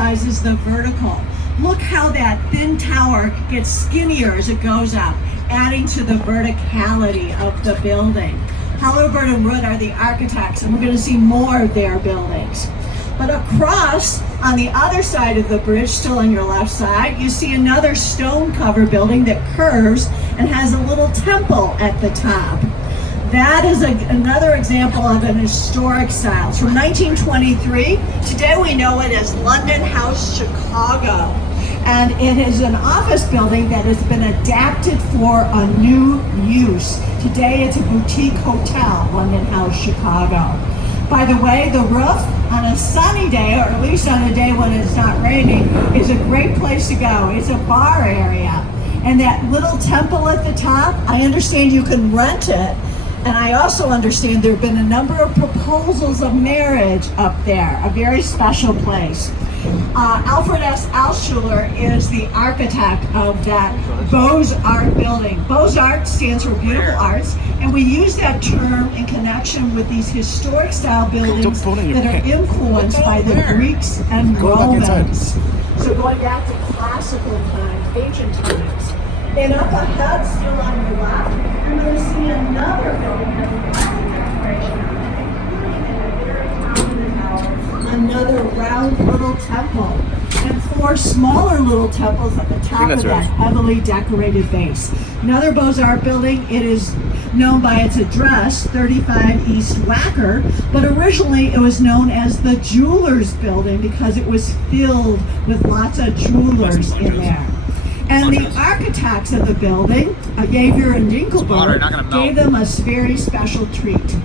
emphasizes the vertical. Look how that thin tower gets skinnier as it goes up, adding to the verticality of the building. Halliburton and Root are the architects, and we're going to see more of their buildings. But across, on the other side of the bridge, still on your left side, you see another stone cover building that curves and has a little temple at the top. That is another example of an historic style. It's from 1923. Today we know it as London House Chicago. And it is an office building that has been adapted for a new use. Today it's a boutique hotel, London House Chicago. By the way, the roof on a sunny day, or at least on a day when it's not raining, is a great place to go. It's a bar area. And that little temple at the top, I understand you can rent it. And I also understand there have been a number of proposals of marriage up there, a very special place. Alfred S. Alschuler is the architect of that Beaux-Arts building. Beaux-Arts stands for beautiful arts, and we use that term in connection with these historic style buildings that are influenced by the Greeks and Romans. So going back to classical times, ancient times. And up ahead, still on the left, you're going to see another building that another round little temple, and four smaller little temples at the top of that heavily decorated base. Another Beaux-Arts building, it is known by its address, 35 East Wacker, but originally it was known as the Jewelers Building because it was filled with lots of jewelers in there. And the architects of the building, Jaeger and Dinkelberg, gave them a very special treat.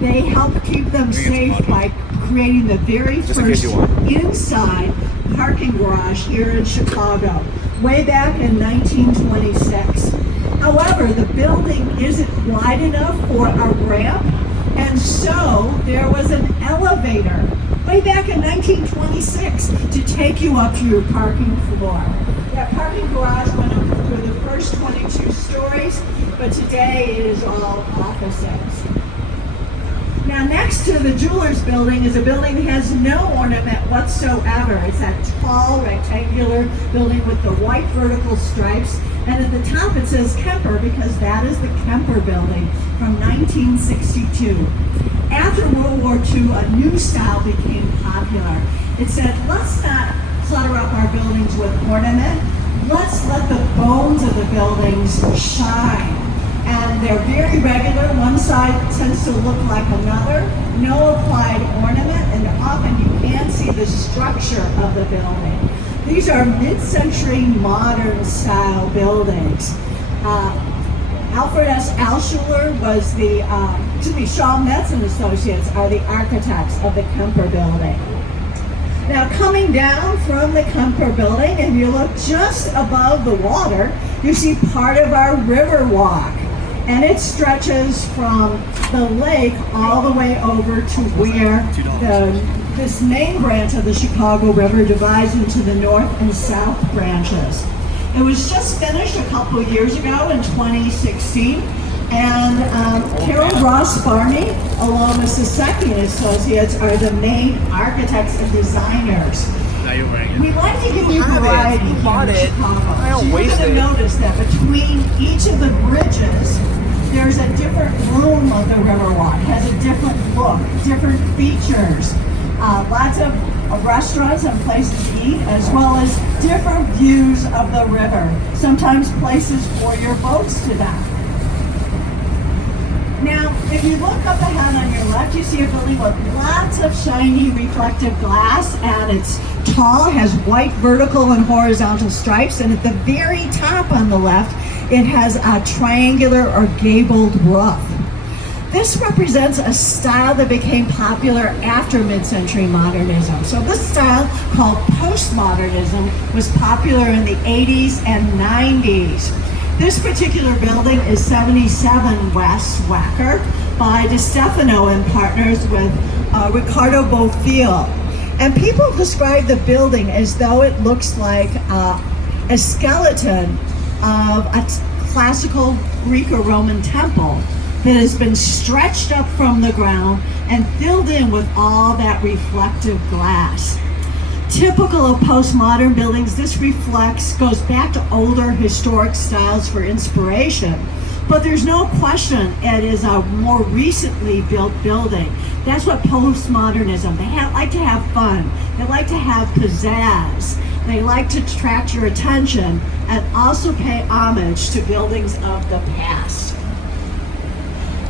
They helped keep them safe by creating the very first inside parking garage here in Chicago, way back in 1926. However, the building isn't wide enough for a ramp, and so there was an elevator way back in 1926 to take you up to your parking floor. That parking garage went up through the first 22 stories, but today it is all offices. Now next to the Jewelers Building is a building that has no ornament whatsoever. It's that tall rectangular building with the white vertical stripes, and at the top it says Kemper because that is the Kemper Building from 1962. After World War II, a new style became popular. It said, let's not clutter up our buildings with ornament. Let's let the bones of the buildings shine. And they're very regular. One side tends to look like another. No applied ornament, and often you can't see the structure of the building. These are mid-century modern style buildings. Alfred S. Alschuler was the, Shaw Metz and Associates are the architects of the Kemper Building. Now coming down from the Kemper Building, if you look just above the water, you see part of our river walk. And it stretches from the lake all the way over to where this main branch of the Chicago River divides into the north and south branches. It was just finished a couple of years ago in 2016, and Carol Ross Barney, along with Saseki and Associates, are the main architects and designers. We like to give you variety here in Chicago. So you're going to notice that between each of the bridges, there's a different room of the Riverwalk. It has a different look, different features, lots of restaurants and places to eat, as well as different views of the river, sometimes places for your boats to dock. Now, if you look up ahead on your left, you see a building with lots of shiny reflective glass, and it's tall, has white vertical and horizontal stripes, and at the very top on the left, it has a triangular or gabled roof. This represents a style that became popular after mid-century modernism. So this style, called postmodernism, was popular in the 80s and 90s. This particular building is 77 West Wacker by DeStefano and Partners with Ricardo Bofill. And people describe the building as though it looks like a skeleton of a classical Greek or Roman temple that has been stretched up from the ground and filled in with all that reflective glass. Typical of postmodern buildings, this goes back to older historic styles for inspiration. But there's no question it is a more recently built building. That's what postmodernism, like to have fun. They like to have pizzazz. They like to attract your attention and also pay homage to buildings of the past.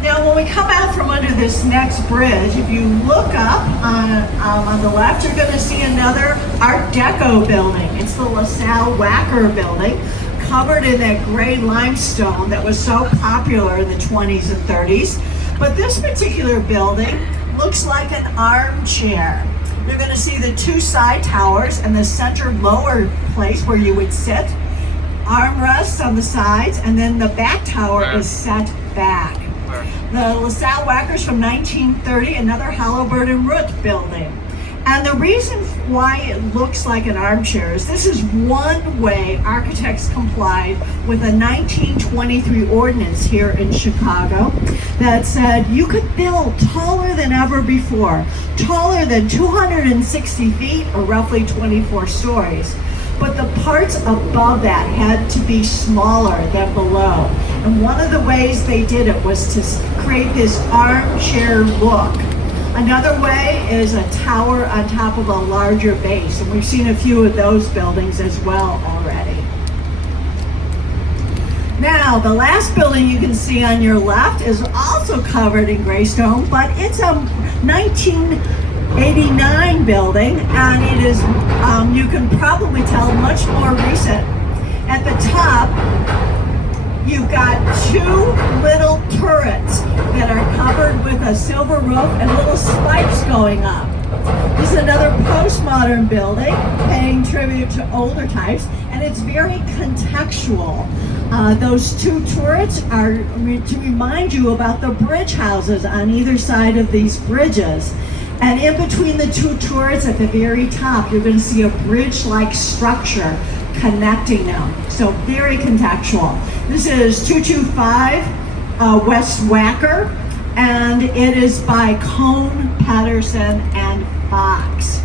Now, when we come out from under this next bridge, if you look up on the left, you're going to see another Art Deco building. It's the LaSalle Wacker building, covered in that gray limestone that was so popular in the 20s and 30s. But this particular building looks like an armchair. You're going to see the two side towers and the center lower place where you would sit, armrests on the sides, and then the back tower is set back. The LaSalle Wackers from 1930, another Halliburton Root building. And the reason why it looks like an armchair is this is one way architects complied with a 1923 ordinance here in Chicago that said you could build taller than ever before, taller than 260 feet or roughly 24 stories. But the parts above that had to be smaller than below. And one of the ways they did it was to create this armchair look. Another way is a tower on top of a larger base, and we've seen a few of those buildings as well already. Now, the last building you can see on your left is also covered in gray stone, but it's a 1989 building, and it is, you can probably tell, much more recent. At the top, you've got two little turrets that are covered with a silver roof and little spikes going up. This is another postmodern building paying tribute to older types, and it's very contextual. Those two turrets are to remind you about the bridge houses on either side of these bridges. And in between the two turrets at the very top, you're going to see a bridge-like structure connecting them. So very contextual. This is 225 West Wacker, and it is by Kohn, Pedersen, and Fox.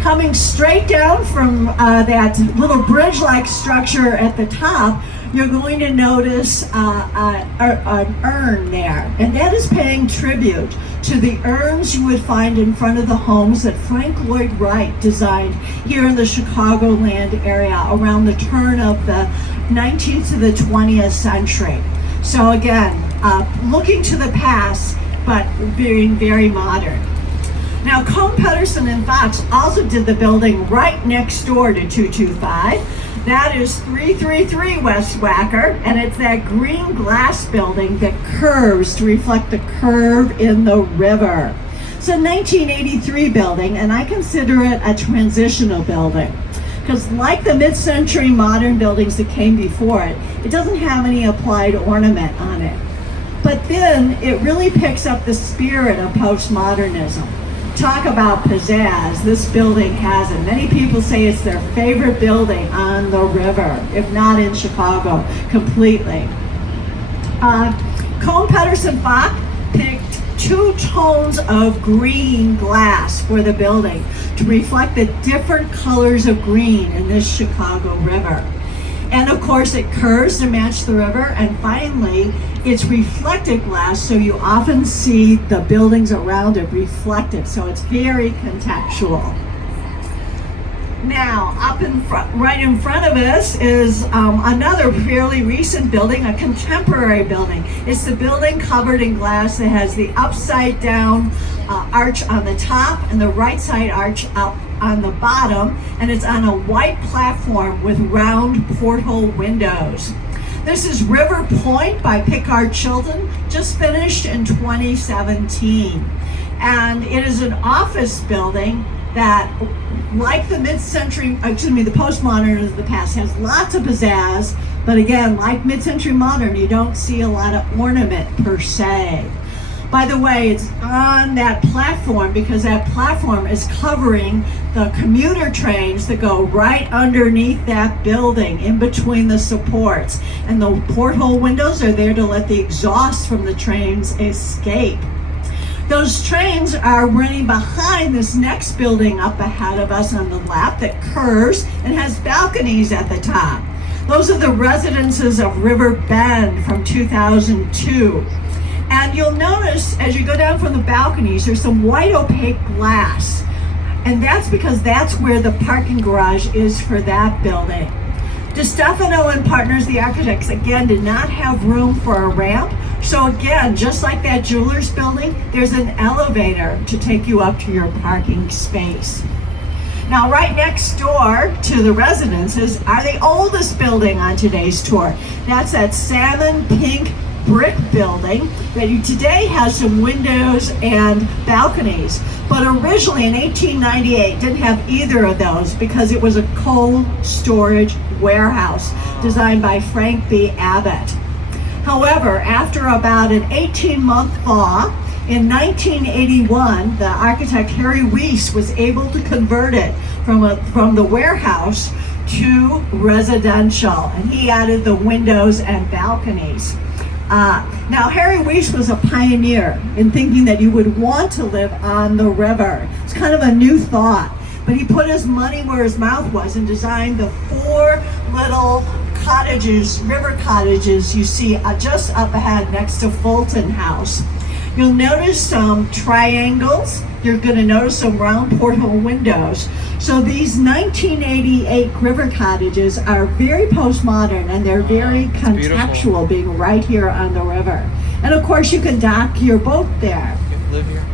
Coming straight down from that little bridge-like structure at the top, you're going to notice an urn there, and that is paying tribute to the urns you would find in front of the homes that Frank Lloyd Wright designed here in the Chicagoland area around the turn of the 19th to the 20th century. So again, looking to the past, but being very modern. Now, Kohn, Pedersen, and Fox also did the building right next door to 225. That is 333 West Wacker, and it's that green glass building that curves to reflect the curve in the river. It's a 1983 building, and I consider it a transitional building, because like the mid-century modern buildings that came before it, it doesn't have any applied ornament on it. But then it really picks up the spirit of postmodernism. Talk about pizzazz, this building has it. Many people say it's their favorite building on the river, if not in Chicago completely. Kohn, Pedersen, Fox picked two tones of green glass for the building to reflect the different colors of green in this Chicago river. And of course it curves to match the river, and finally it's reflected glass, so you often see the buildings around it reflected, so it's very contextual. Now, up in front, right in front of us is another fairly recent building, a contemporary building. It's the building covered in glass that has the upside down arch on the top and the right side arch up on the bottom, and it's on a white platform with round porthole windows. This is River Point by Picard Chilton, just finished in 2017. And it is an office building that, like the the postmodern of the past, has lots of pizzazz, but again, like mid-century modern, you don't see a lot of ornament per se. By the way, it's on that platform because that platform is covering the commuter trains that go right underneath that building, in between the supports. And the porthole windows are there to let the exhaust from the trains escape. Those trains are running behind this next building up ahead of us on the left that curves and has balconies at the top. Those are the residences of River Bend from 2002. And you'll notice as you go down from the balconies, there's some white opaque glass. And that's because that's where the parking garage is for that building. DeStefano and Partners, the architects, again, did not have room for a ramp. So again, just like that jeweler's building, there's an elevator to take you up to your parking space. Now, right next door to the residences are the oldest building on today's tour. That's that salmon pink brick building that today has some windows and balconies. But originally in 1898 didn't have either of those because it was a cold storage warehouse designed by Frank B. Abbott. However, after about an 18-month thaw, in 1981, the architect Harry Weiss was able to convert it from the warehouse to residential, and he added the windows and balconies. Now, Harry Weiss was a pioneer in thinking that you would want to live on the river. It's kind of a new thought, but he put his money where his mouth was and designed the 4 little cottages, river cottages you see just up ahead next to Fulton House. You'll notice some triangles. You're going to notice some round porthole windows. So these 1988 river cottages are very postmodern and they're very contextual, being right here on the river. And of course you can dock your boat there. You can live here.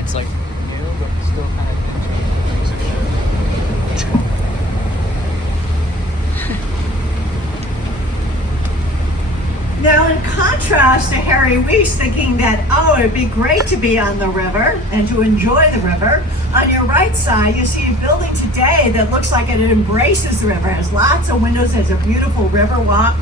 It's like new, but still kind of Now, in contrast to Harry Weiss thinking that, oh, it'd be great to be on the river and to enjoy the river, on your right side, you see a building today that looks like it embraces the river. It has lots of windows, has a beautiful river walk.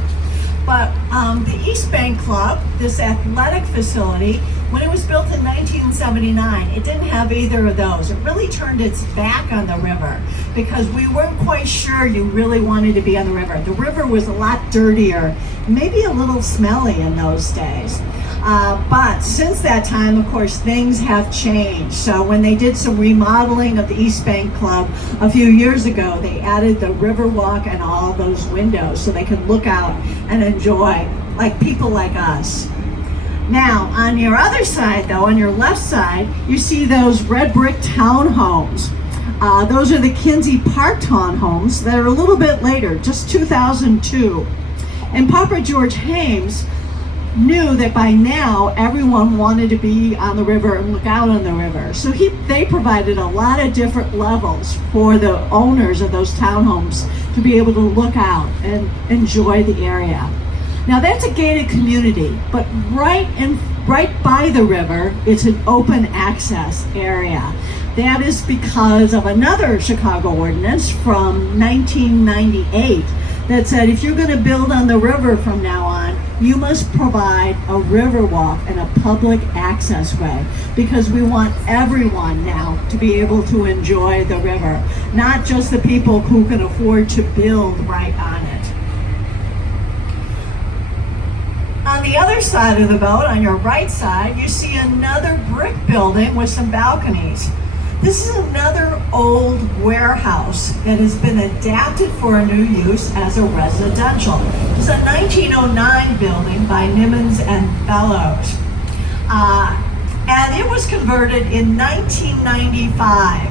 But the East Bank Club, this athletic facility, when it was built in 1979, it didn't have either of those. It really turned its back on the river because we weren't quite sure you really wanted to be on the river. The river was a lot dirtier, maybe a little smelly in those days. But since that time, of course, things have changed. So when they did some remodeling of the East Bank Club a few years ago, they added the river walk and all those windows so they could look out and enjoy like people like us. Now, on your other side, though, on your left side, you see those red brick townhomes. Those are the Kinsey Park townhomes that are a little bit later, just 2002. And Papa George Hames knew that by now everyone wanted to be on the river and look out on the river. So they provided a lot of different levels for the owners of those townhomes to be able to look out and enjoy the area. Now that's a gated community, but right by the river, it's an open access area. That is because of another Chicago ordinance from 1998 that said if you're going to build on the river from now on, you must provide a river walk and a public access way because we want everyone now to be able to enjoy the river, not just the people who can afford to build right on it. On the other side of the boat, on your right side, you see another brick building with some balconies. This is another old warehouse that has been adapted for a new use as a residential. It's a 1909 building by Nimmons and Fellows. And it was converted in 1995.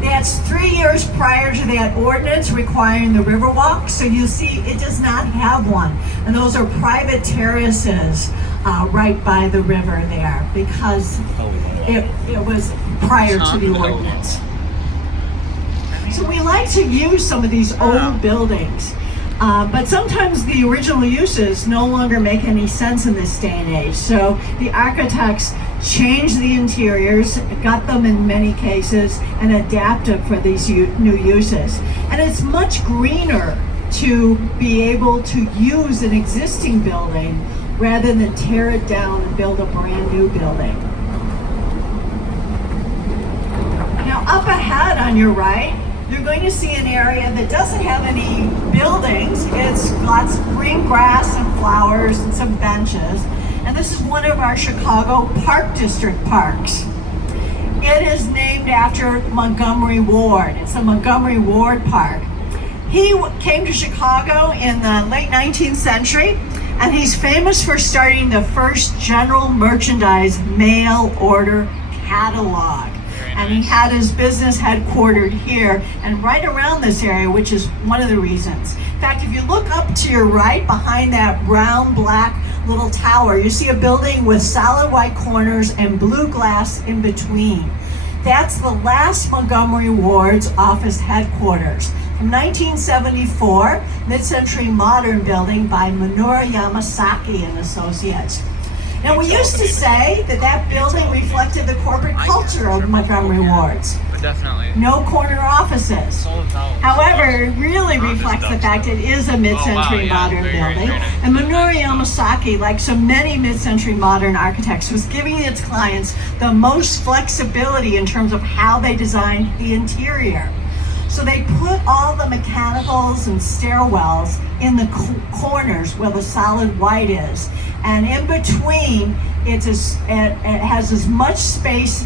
That's 3 years prior to that ordinance requiring the Riverwalk, so you see it does not have one. And those are private terraces right by the river there because it was prior to the ordinance. So we like to use some of these old buildings, but sometimes the original uses no longer make any sense in this day and age. So the architects changed the interiors, got them in many cases, and adapted for these new uses. And it's much greener to be able to use an existing building rather than tear it down and build a brand new building. Now up ahead on your right, you're going to see an area that doesn't have any buildings. It's lots of green grass and flowers and some benches. And this is one of our Chicago Park District parks. It is named after Montgomery Ward. It's the Montgomery Ward Park. He came to Chicago in the late 19th century, and he's famous for starting the first general merchandise mail order catalog. And he had his business headquartered here and right around this area, which is one of the reasons. In fact, if you look up to your right behind that brown, black little tower, you see a building with solid white corners and blue glass in between. That's the last Montgomery Ward's office headquarters. From 1974, mid-century modern building by Minoru Yamasaki and Associates. Now, we used to say that that building reflected the corporate culture of Montgomery Wards. Definitely. No corner offices. However, it really reflects the fact it is a mid-century modern building. And Minoru Yamasaki, like so many mid-century modern architects, was giving its clients the most flexibility in terms of how they designed the interior. So they put all the mechanicals and stairwells in the corners where the solid white is. And in between, it has as much space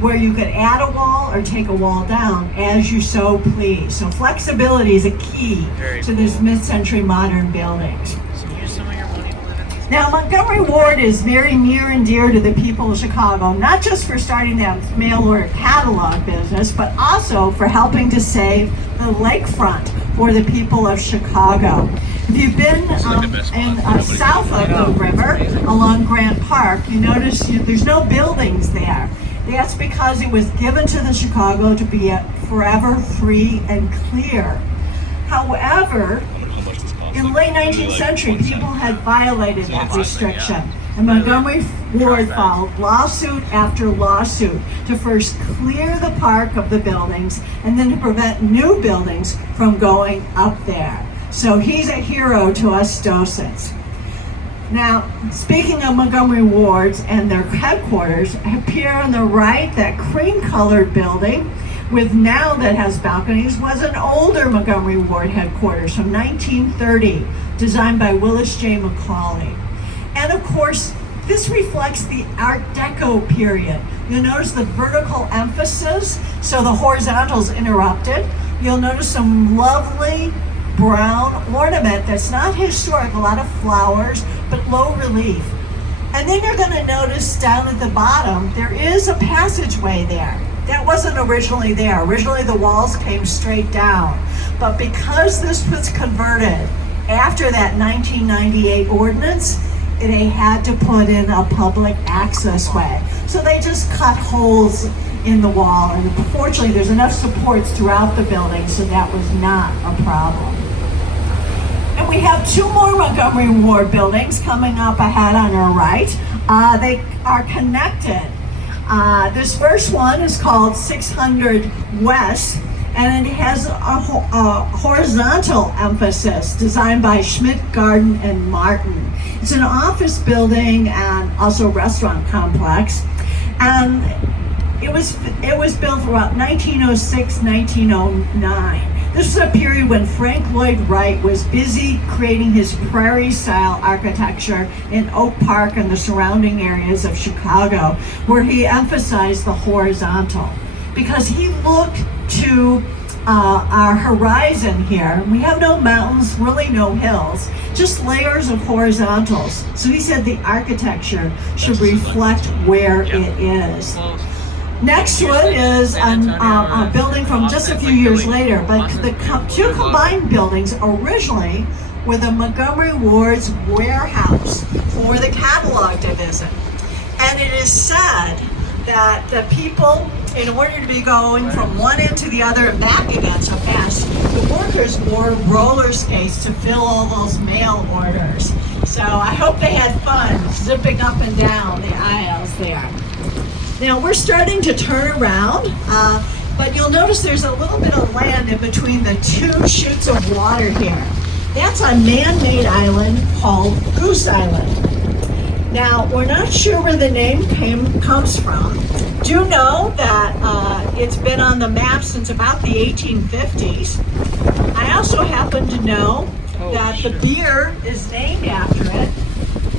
where you could add a wall or take a wall down as you so please. So flexibility is a key to this mid-century modern buildings. So use some of your money to live in these. Now, Montgomery Ward is very near and dear to the people of Chicago, not just for starting that mail order catalog business, but also for helping to save the lakefront for the people of Chicago. If you've been south of the river along Grant Park, you notice there's no buildings there. That's because it was given to the Chicago to be forever free and clear. However, in the late 19th century, people had violated that restriction. And Montgomery Ward filed lawsuit after lawsuit to first clear the park of the buildings and then to prevent new buildings from going up there. So he's a hero to us docents. Now, speaking of Montgomery Wards and their headquarters, up here on the right, that cream-colored building with now that has balconies was an older Montgomery Ward headquarters from 1930, designed by Willis J. McCauley. And of course, this reflects the Art Deco period. You'll notice the vertical emphasis, so the horizontal's interrupted. You'll notice some lovely brown ornament that's not historic, a lot of flowers, but low relief. And then you're going to notice down at the bottom, there is a passageway there. That wasn't originally there. Originally the walls came straight down. But because this was converted after that 1998 ordinance, they had to put in a public access way. So they just cut holes in the wall, and fortunately there's enough supports throughout the building, so that was not a problem. And we have two more Montgomery Ward buildings coming up ahead on our right. They are connected. This first one is called 600 West, and it has a horizontal emphasis designed by Schmidt, Garden, and Martin. It's an office building and also a restaurant complex. And it was built throughout 1906, 1909. This was a period when Frank Lloyd Wright was busy creating his prairie-style architecture in Oak Park and the surrounding areas of Chicago, where he emphasized the horizontal. Because he looked to our horizon here. We have no mountains, really no hills, just layers of horizontals. So he said the architecture should reflect where it is. Next to it is a building from just a few years later, but the two combined buildings originally were the Montgomery Ward's warehouse for the catalog division. And it is said that the people, in order to be going from one end to the other and back again so fast, the workers wore roller skates to fill all those mail orders. So I hope they had fun zipping up and down the aisles there. Now we're starting to turn around, but you'll notice there's a little bit of land in between the two chutes of water here. That's a man-made island called Goose Island. Now, we're not sure where the name comes from. Do know that it's been on the map since about the 1850s. I also happen to know that the beer is named after it.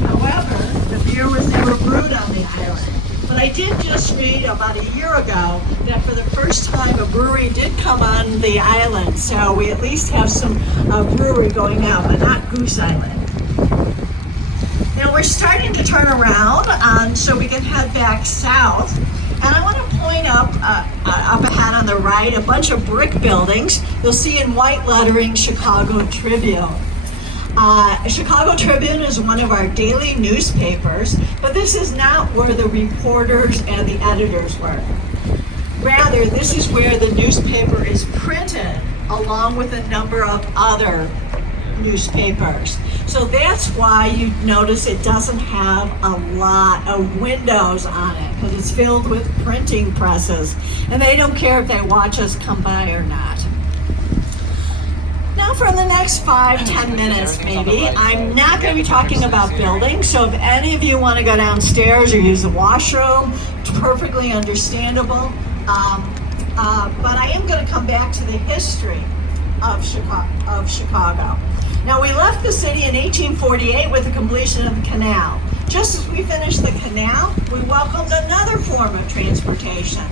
However, the beer was never brewed on the island. But I did just read about a year ago that for the first time a brewery did come on the island. So we at least have some brewery going now, but not Goose Island. Now we're starting to turn around so we can head back south. And I want to point up ahead on the right, a bunch of brick buildings. You'll see in white lettering, Chicago Tribune. Chicago Tribune is one of our daily newspapers, but this is not where the reporters and the editors work. Rather, this is where the newspaper is printed along with a number of other newspapers. So that's why you notice it doesn't have a lot of windows on it, because it's filled with printing presses, and they don't care if they watch us come by or not. Now for the next 5-10 minutes maybe, I'm not going to be talking about buildings, so if any of you want to go downstairs or use the washroom, it's perfectly understandable. But I am going to come back to the history of Chicago. Now we left the city in 1848 with the completion of the canal. Just as we finished the canal, we welcomed another form of transportation,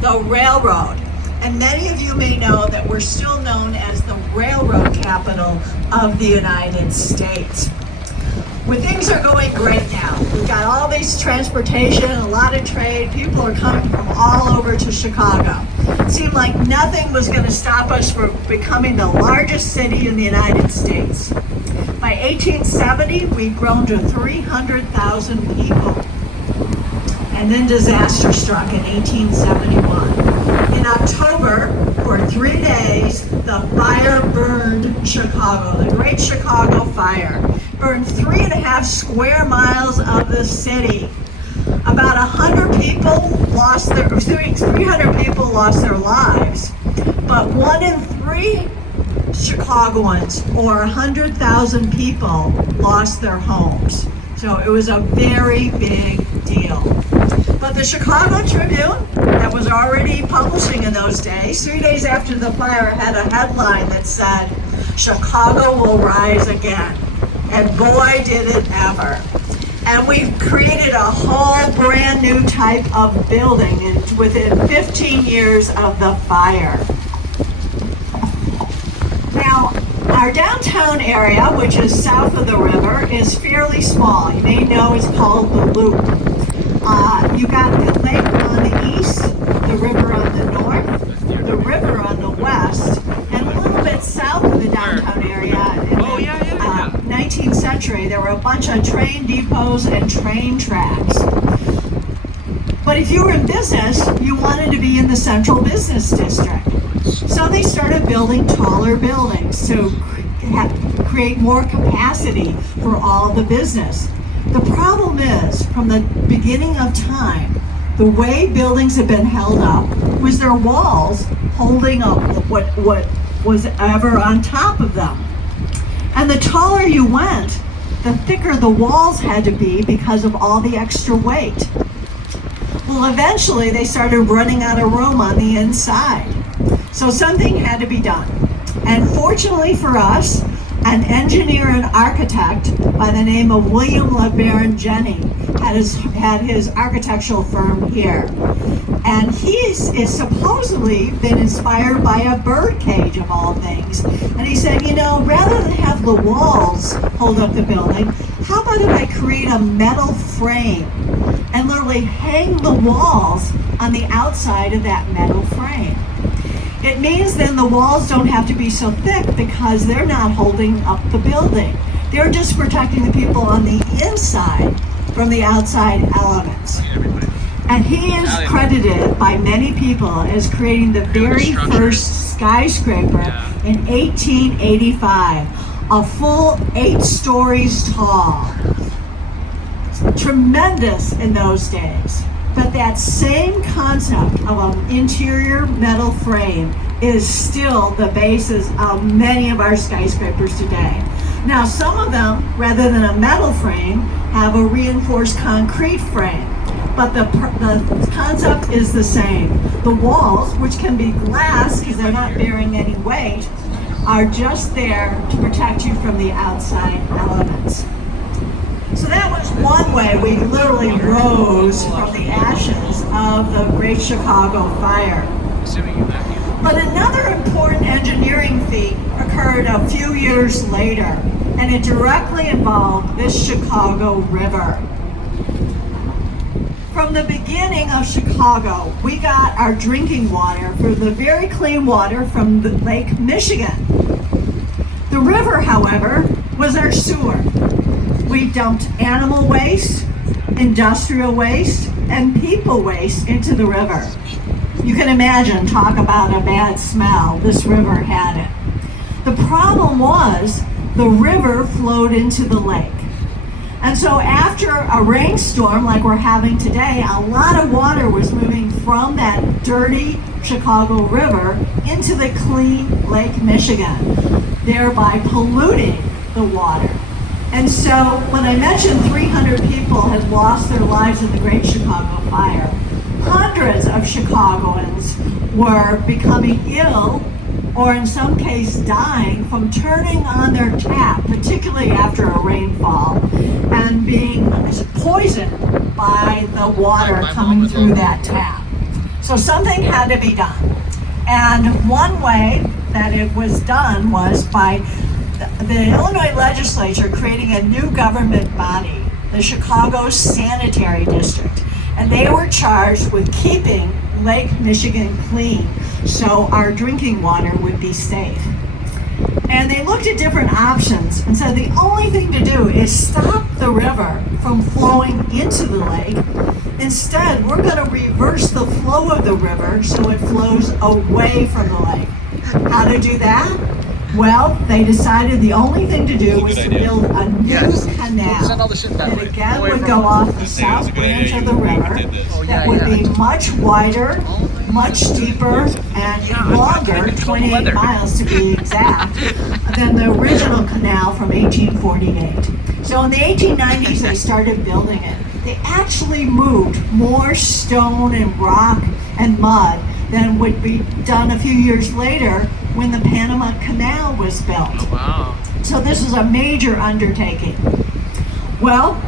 the railroad. And many of you may know that we're still known as the railroad capital of the United States. When things are going great now, we've got all these transportation, a lot of trade, people are coming from all over to Chicago. It seemed like nothing was going to stop us from becoming the largest city in the United States. By 1870, we'd grown to 300,000 people. And then disaster struck in 1871. In October, for 3 days, the fire burned Chicago. The Great Chicago Fire burned 3.5 square miles of the city. About 300 people lost their lives, but 1 in 3 Chicagoans, or 100,000 people, lost their homes. So it was a very big deal. But the Chicago Tribune, that was already publishing in those days, 3 days after the fire, had a headline that said, "Chicago will rise again." And boy, did it ever. And we've created a whole brand new type of building within 15 years of the fire. Now, our downtown area, which is south of the river, is fairly small. You may know it's called the Loop. You got the lake on the east, the river on the north, the river on the west, and a little bit south of the downtown area in the 19th century, there were a bunch of train depots and train tracks. But if you were in business, you wanted to be in the central business district. So they started building taller buildings to create more capacity for all the business. The problem is, from the beginning of time, the way buildings have been held up was their walls holding up what was ever on top of them. And the taller you went, the thicker the walls had to be because of all the extra weight. Well, eventually they started running out of room on the inside. So something had to be done. And fortunately for us, an engineer and architect by the name of William LeBaron Jennings had his architectural firm here. And he's supposedly been inspired by a bird cage of all things. And he said, rather than have the walls hold up the building, how about if I create a metal frame and literally hang the walls on the outside of that metal frame? It means then the walls don't have to be so thick because they're not holding up the building. They're just protecting the people on the inside from the outside elements. And he is credited by many people as creating the very first skyscraper in 1885, a full 8 stories tall. Tremendous in those days. But that same concept of an interior metal frame is still the basis of many of our skyscrapers today. Now, some of them, rather than a metal frame, have a reinforced concrete frame, but the concept is the same. The walls, which can be glass because they're not bearing any weight, are just there to protect you from the outside elements. So that was one way we literally rose from the ashes of the Great Chicago Fire. But another important engineering feat occurred a few years later, and it directly involved this Chicago River. From the beginning of Chicago, we got our drinking water from the very clean water from the Lake Michigan. The river, however, was our sewer. We dumped animal waste, industrial waste, and people waste into the river. You can imagine, talk about a bad smell, this river had it. The problem was the river flowed into the lake. And so after a rainstorm like we're having today, a lot of water was moving from that dirty Chicago River into the clean Lake Michigan, thereby polluting the water. And so when I mentioned 300 people had lost their lives in the Great Chicago Fire, hundreds of Chicagoans were becoming ill or in some case dying from turning on their tap, particularly after a rainfall, and being poisoned by the water coming through that tap. So something had to be done. And one way that it was done was by the Illinois legislature creating a new government body, the Chicago Sanitary District. And they were charged with keeping Lake Michigan clean so our drinking water would be safe. And they looked at different options and said the only thing to do is stop the river from flowing into the lake. Instead, we're going to reverse the flow of the river so it flows away from the lake. How to do that? Well, they decided the only thing to do was to build a new canal that again would go off the south branch of the river that would be much wider, much deeper, and longer, 28 miles to be exact, than the original canal from 1848. So in the 1890s, they started building it. They actually moved more stone and rock and mud than would be done a few years later when the Panama Canal was built. Oh, wow. So this is a major undertaking. Well,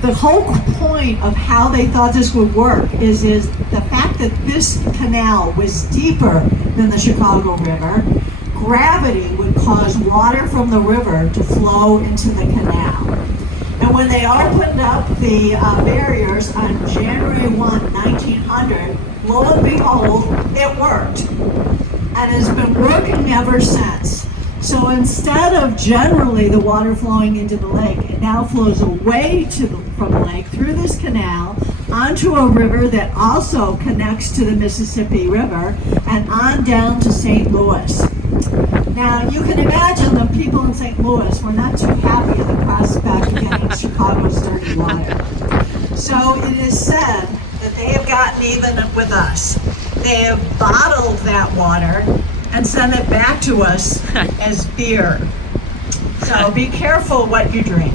the whole point of how they thought this would work is the fact that this canal was deeper than the Chicago River. Gravity would cause water from the river to flow into the canal. And when they opened up the barriers on January 1, 1900, lo and behold, it worked. And has been working ever since. So instead of generally the water flowing into the lake, it now flows away from the lake through this canal onto a river that also connects to the Mississippi River and on down to St. Louis. Now you can imagine the people in St. Louis were not too happy at the prospect of getting Chicago's dirty water. So it is said that they have gotten even with us. They have bottled that water and sent it back to us as beer. So be careful what you drink.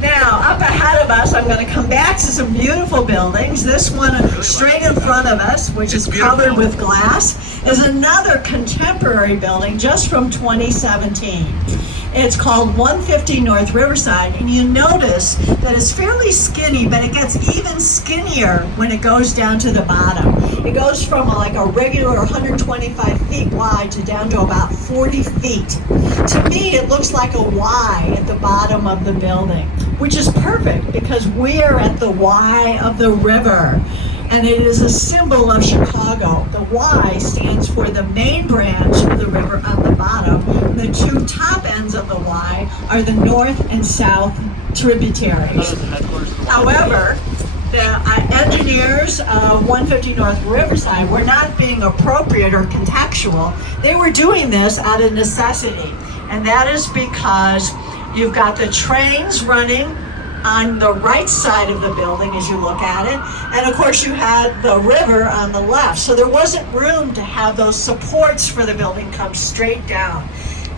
Now, up ahead of us, I'm going to come back to some beautiful buildings. This one straight in front of us, which is covered with glass, is another contemporary building just from 2017. It's called 150 North Riverside, and you notice that it's fairly skinny, but it gets even skinnier when it goes down to the bottom. It goes from like a regular 125 feet wide to down to about 40 feet. To me, it looks like a Y at the bottom of the building, which is perfect because we are at the Y of the river. And it is a symbol of Chicago. The Y stands for the main branch of the river on the bottom. The two top ends of the Y are the north and south tributaries. However, the engineers of 150 North Riverside were not being appropriate or contextual. They were doing this out of necessity. And that is because you've got the trains running on the right side of the building as you look at it, and of course you had the river on the left, so there wasn't room to have those supports for the building come straight down.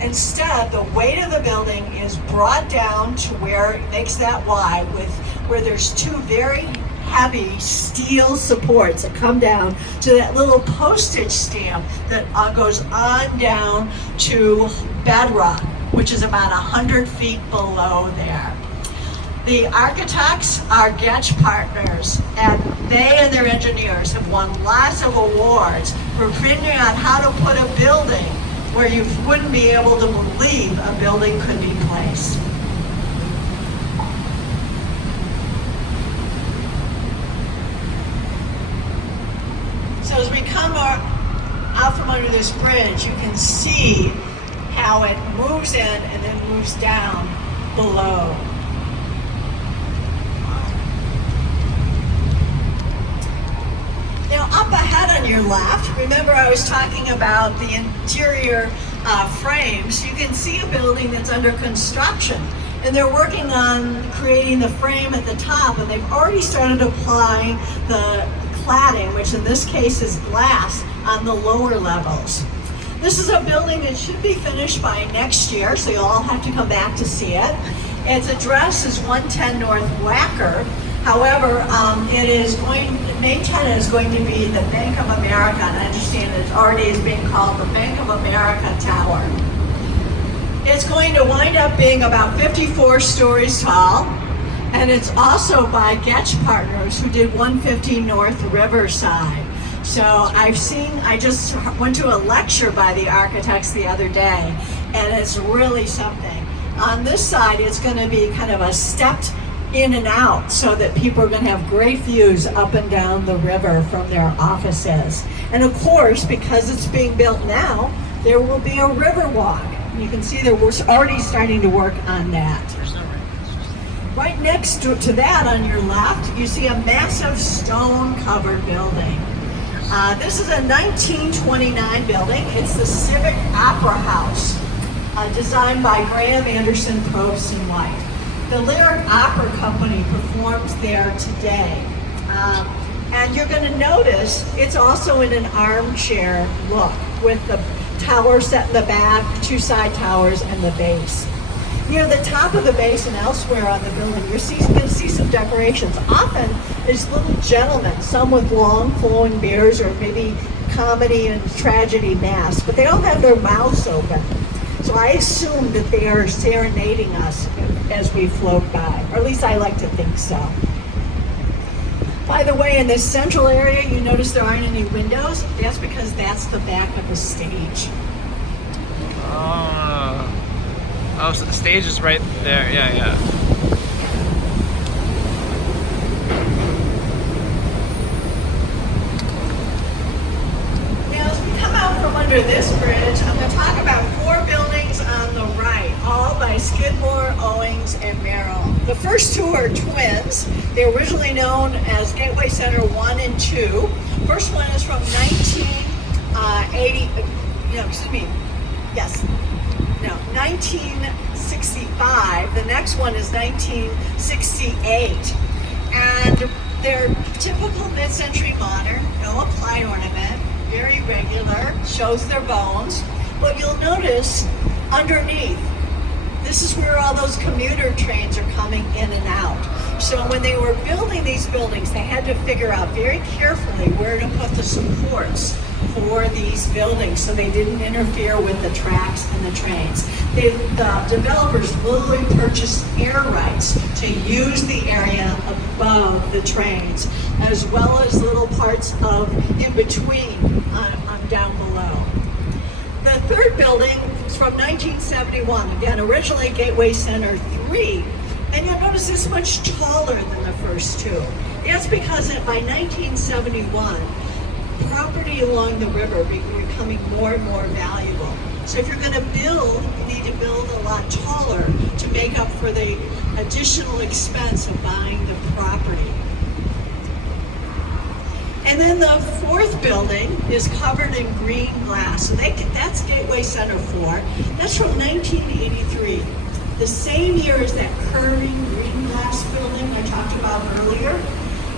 Instead, the weight of the building is brought down to where it makes that Y, where there's two very heavy steel supports that come down to that little postage stamp that goes on down to bedrock, which is about 100 feet below there. The architects are Getch Partners, and they and their engineers have won lots of awards for figuring out how to put a building where you wouldn't be able to believe a building could be placed. So as we come out from under this bridge, you can see how it moves in and then moves down below. Now up ahead on your left, remember I was talking about the interior frames. You can see a building that's under construction, and they're working on creating the frame at the top, and they've already started applying the cladding, which in this case is glass, on the lower levels. This is a building that should be finished by next year, so you'll all have to come back to see it. Its address is 110 North Wacker. However, main tenant is going to be the Bank of America, and I understand it already is being called the Bank of America Tower. It's going to wind up being about 54 stories tall, and it's also by Getch Partners, who did 150 North Riverside. So I just went to a lecture by the architects the other day, and it's really something. On this side, it's going to be kind of a stepped in and out so that people are going to have great views up and down the river from their offices. And of course, because it's being built now, there will be a river walk. You can see that we're already starting to work on that. Right next to that on your left, you see a massive stone-covered building. This is a 1929 building. It's the Civic Opera House, designed by Graham Anderson, Probst & White. The Lyric Opera Company performs there today. And you're going to notice it's also in an armchair look with the tower set in the back, two side towers, and the base. Near the top of the base and elsewhere on the building, you're going to see some decorations. Often, there's little gentlemen, some with long flowing beards or maybe comedy and tragedy masks, but they all have their mouths open. So I assume that they are serenading us as we float by, or at least I like to think so. By the way, in this central area, you notice there aren't any windows. That's because that's the back of the stage. Oh, so the stage is right there. Yeah. Now, as we come out from under this bridge, I'm going to talk about 4 buildings on the right, all by Skidmore, Owings, and Merrill. The first 2 are twins. They were originally known as Gateway Center 1 and 2. First one is from 1965. The next one is 1968. And they're typical mid-century modern, no applied ornament, very regular, shows their bones. But you'll notice underneath, this is where all those commuter trains are coming in and out. So when they were building these buildings, they had to figure out very carefully where to put the supports for these buildings so they didn't interfere with the tracks and the trains. The developers literally purchased air rights to use the area above the trains, as well as little parts of in between down below. The third building is from 1971, again, originally Gateway Center 3, and you'll notice it's much taller than the first 2. That's because by 1971, property along the river becoming more and more valuable. So if you're going to build, you need to build a lot taller to make up for the additional expense of buying the property. And then the 4th building is covered in green glass. So that's Gateway Center 4. That's from 1983. The same year as that curving green glass building I talked about earlier.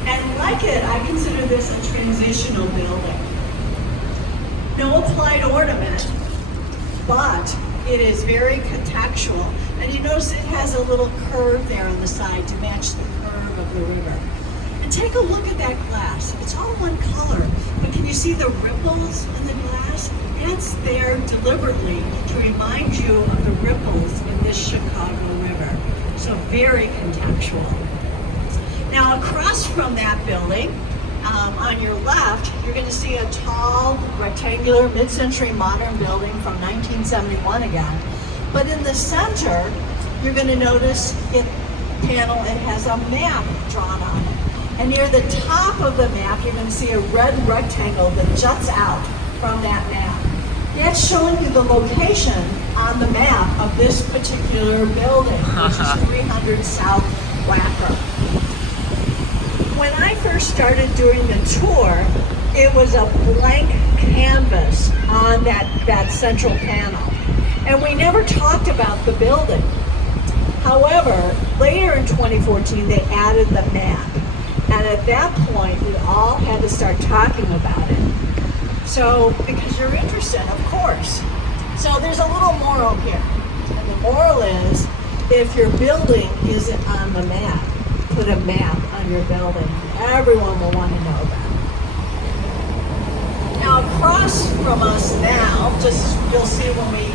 And like it, I consider this a transitional building. No applied ornament, but It is very contextual. And you notice it has a little curve there on the side to match the curve of the river. And take a look at that glass. It's all one color, but can you see the ripples in the glass? That's there deliberately to remind you of the ripples in this Chicago River. So very contextual. Now across from that building, on your left, you're going to see a tall, rectangular, mid-century modern building from 1971 again. But in the center, you're going to notice it has a map drawn on it. And near the top of the map, you're going to see a red rectangle that juts out from that map. That's showing you the location on the map of this particular building, which is 300 South Wacker. When I first started doing the tour, it was a blank canvas on that central panel. And we never talked about the building. However, later in 2014, they added the map. And at that point, we all had to start talking about it. So, because you're interested, of course. So there's a little moral here. And the moral is, if your building isn't on the map, put a map on your building. Everyone will want to know about it. Now across from us now, just you'll see when we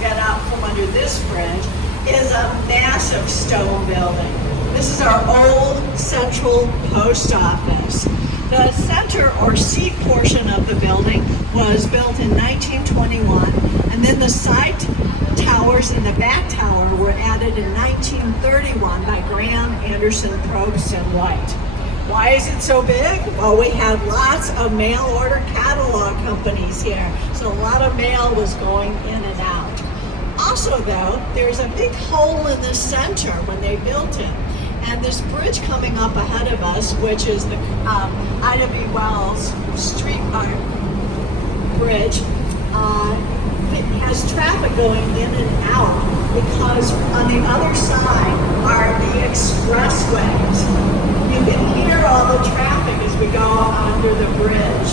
get out from under this bridge, is a massive stone building. This is our old Central Post Office. The center or seat portion of the building was built in 1921, and then the side towers and the back tower were added in 1931 by Graham, Anderson, Probst, and White. Why is it so big? Well, we had lots of mail order catalog companies here, so a lot of mail was going in and out. Also, though, there's a big hole in the center when they built it. And this bridge coming up ahead of us, which is the Ida B. Wells streetcar bridge, it has traffic going in and out because on the other side are the expressways. You can hear all the traffic as we go under the bridge.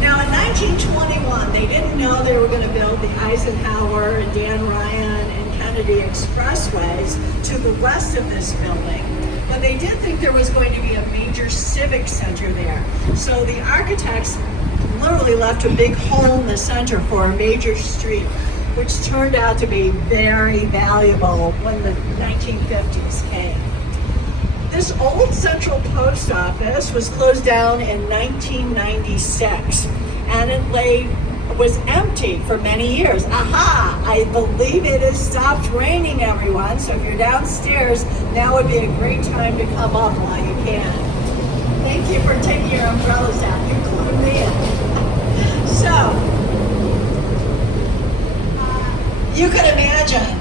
Now in 1921, they didn't know they were going to build the Eisenhower and Dan Ryan and Kennedy expressways to the west of this building, but they did think there was going to be a major civic center there. So the architects literally left a big hole in the center for a major street, which turned out to be very valuable when the 1950s came. This old Central Post Office was closed down in 1996, and it was empty for many years. Aha! I believe it has stopped raining, everyone. So if you're downstairs, now would be a great time to come up while you can. Thank you for taking your umbrellas out. You include me in. So, you can imagine,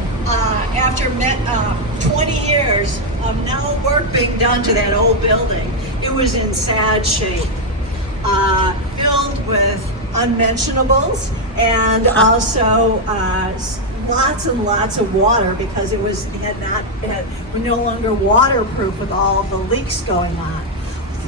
after 20 years of no work being done to that old building, it was in sad shape, filled with unmentionables and also lots and lots of water because it was no longer waterproof with all of the leaks going on.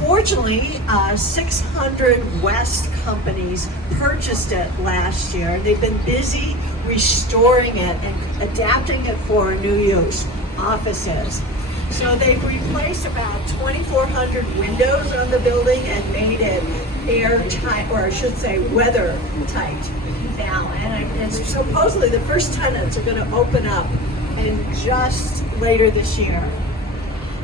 Fortunately, 600 West companies purchased it last year. They've been busy restoring it and adapting it for new use, offices. So they've replaced about 2,400 windows on the building and made it airtight, or I should say weather tight now. And supposedly the first tenants are going to open up in just later this year.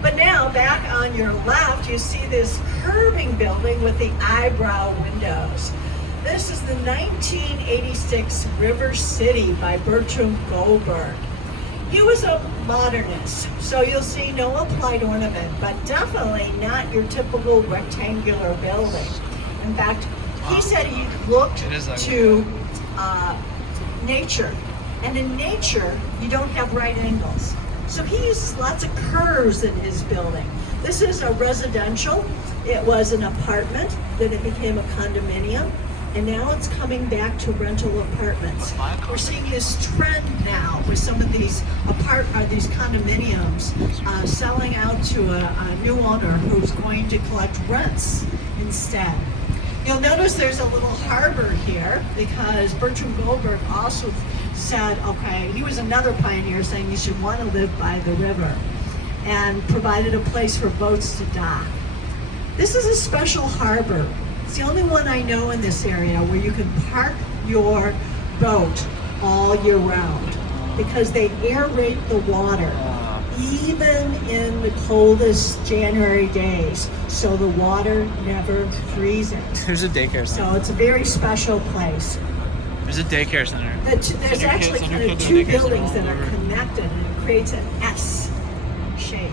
But now, back on your left, you see this curving building with the eyebrow windows. This is the 1986 River City by Bertram Goldberg. He was a modernist, so you'll see no applied ornament, but definitely not your typical rectangular building. In fact, he said he looked to nature, and in nature, you don't have right angles. So he uses lots of curves in his building. This is a residential. It was an apartment, then it became a condominium, and now it's coming back to rental apartments. We're seeing this trend now with some of these these condominiums selling out to a new owner who's going to collect rents instead. You'll notice there's a little harbor here because Bertram Goldberg also said, okay, he was another pioneer saying you should want to live by the river, and provided a place for boats to dock. This is a special harbor. It's the only one I know in this area where you can park your boat all year round because they aerate the water even in the coldest January days, so the water never freezes. There's a daycare center. So it's a very special place. There's a daycare center. There's actually kind of two buildings that are connected, and it creates an S shape.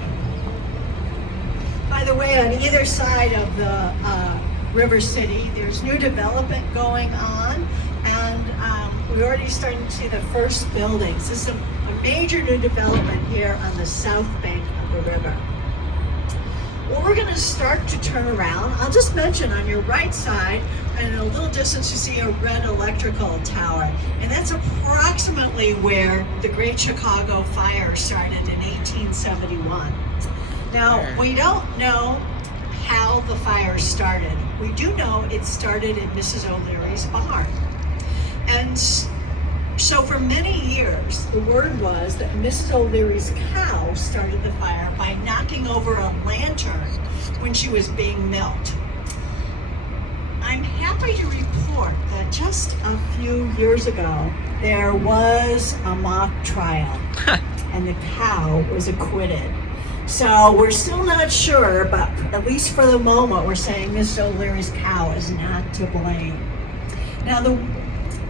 By the way, on either side of the River City, there's new development going on, and we're already starting to see the first buildings. This is a major new development here on the south bank of the river. Well, we're going to start to turn around. I'll just mention on your right side, and in a little distance, you see a red electrical tower, and that's approximately where the Great Chicago Fire started in 1871. Now, we don't know how the fire started. We do know it started in Mrs. O'Leary's barn. And so for many years, the word was that Mrs. O'Leary's cow started the fire by knocking over a lantern when she was being milked. I'm happy to report that just a few years ago, there was a mock trial and the cow was acquitted. So we're still not sure, but at least for the moment, we're saying Mrs. O'Leary's cow is not to blame. Now,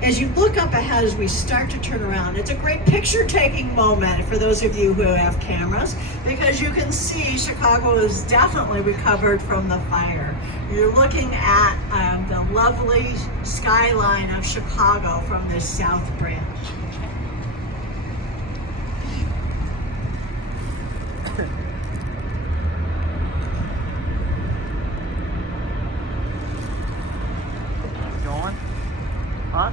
as you look up ahead as we start to turn around, it's a great picture-taking moment for those of you who have cameras, because you can see Chicago is definitely recovered from the fire. You're looking at the lovely skyline of Chicago from this south branch. Going? Huh?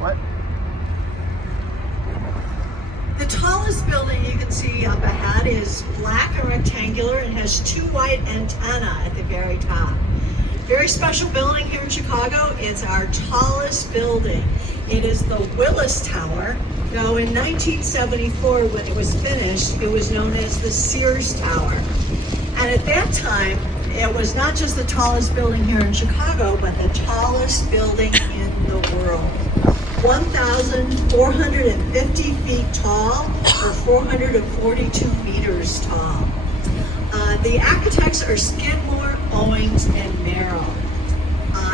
What? The tallest building you can see up ahead is black and rectangular and has two white antennae at the very top. Very special building here in Chicago. It's our tallest building. It is the Willis Tower. Now, in 1974, when it was finished, it was known as the Sears Tower. And at that time, it was not just the tallest building here in Chicago, but the tallest building in the world. 1,450 feet tall, or 442 meters tall. The architects are Skidmore, Owings, and Merrill.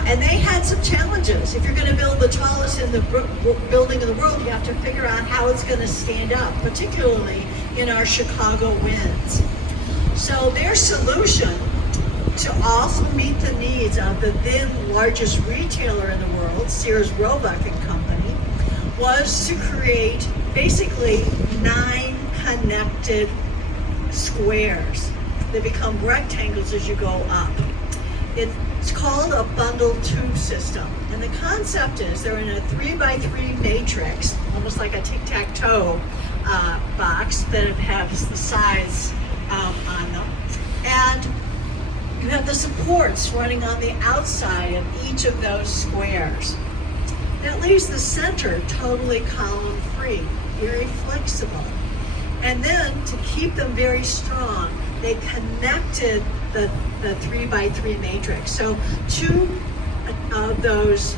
And they had some challenges. If you're going to build the tallest in the building in the world, you have to figure out how it's going to stand up, particularly in our Chicago winds. So their solution to also meet the needs of the then largest retailer in the world, Sears Roebuck and Company, was to create basically 9 connected squares. They become rectangles as you go up. It's called a bundled tube system. And the concept is they're in a 3x3 matrix, almost like a tic-tac-toe box that has the sides on them. And you have the supports running on the outside of each of those squares. That leaves the center totally column-free, very flexible. And then to keep them very strong, they connected the 3x3 matrix. So 2 of those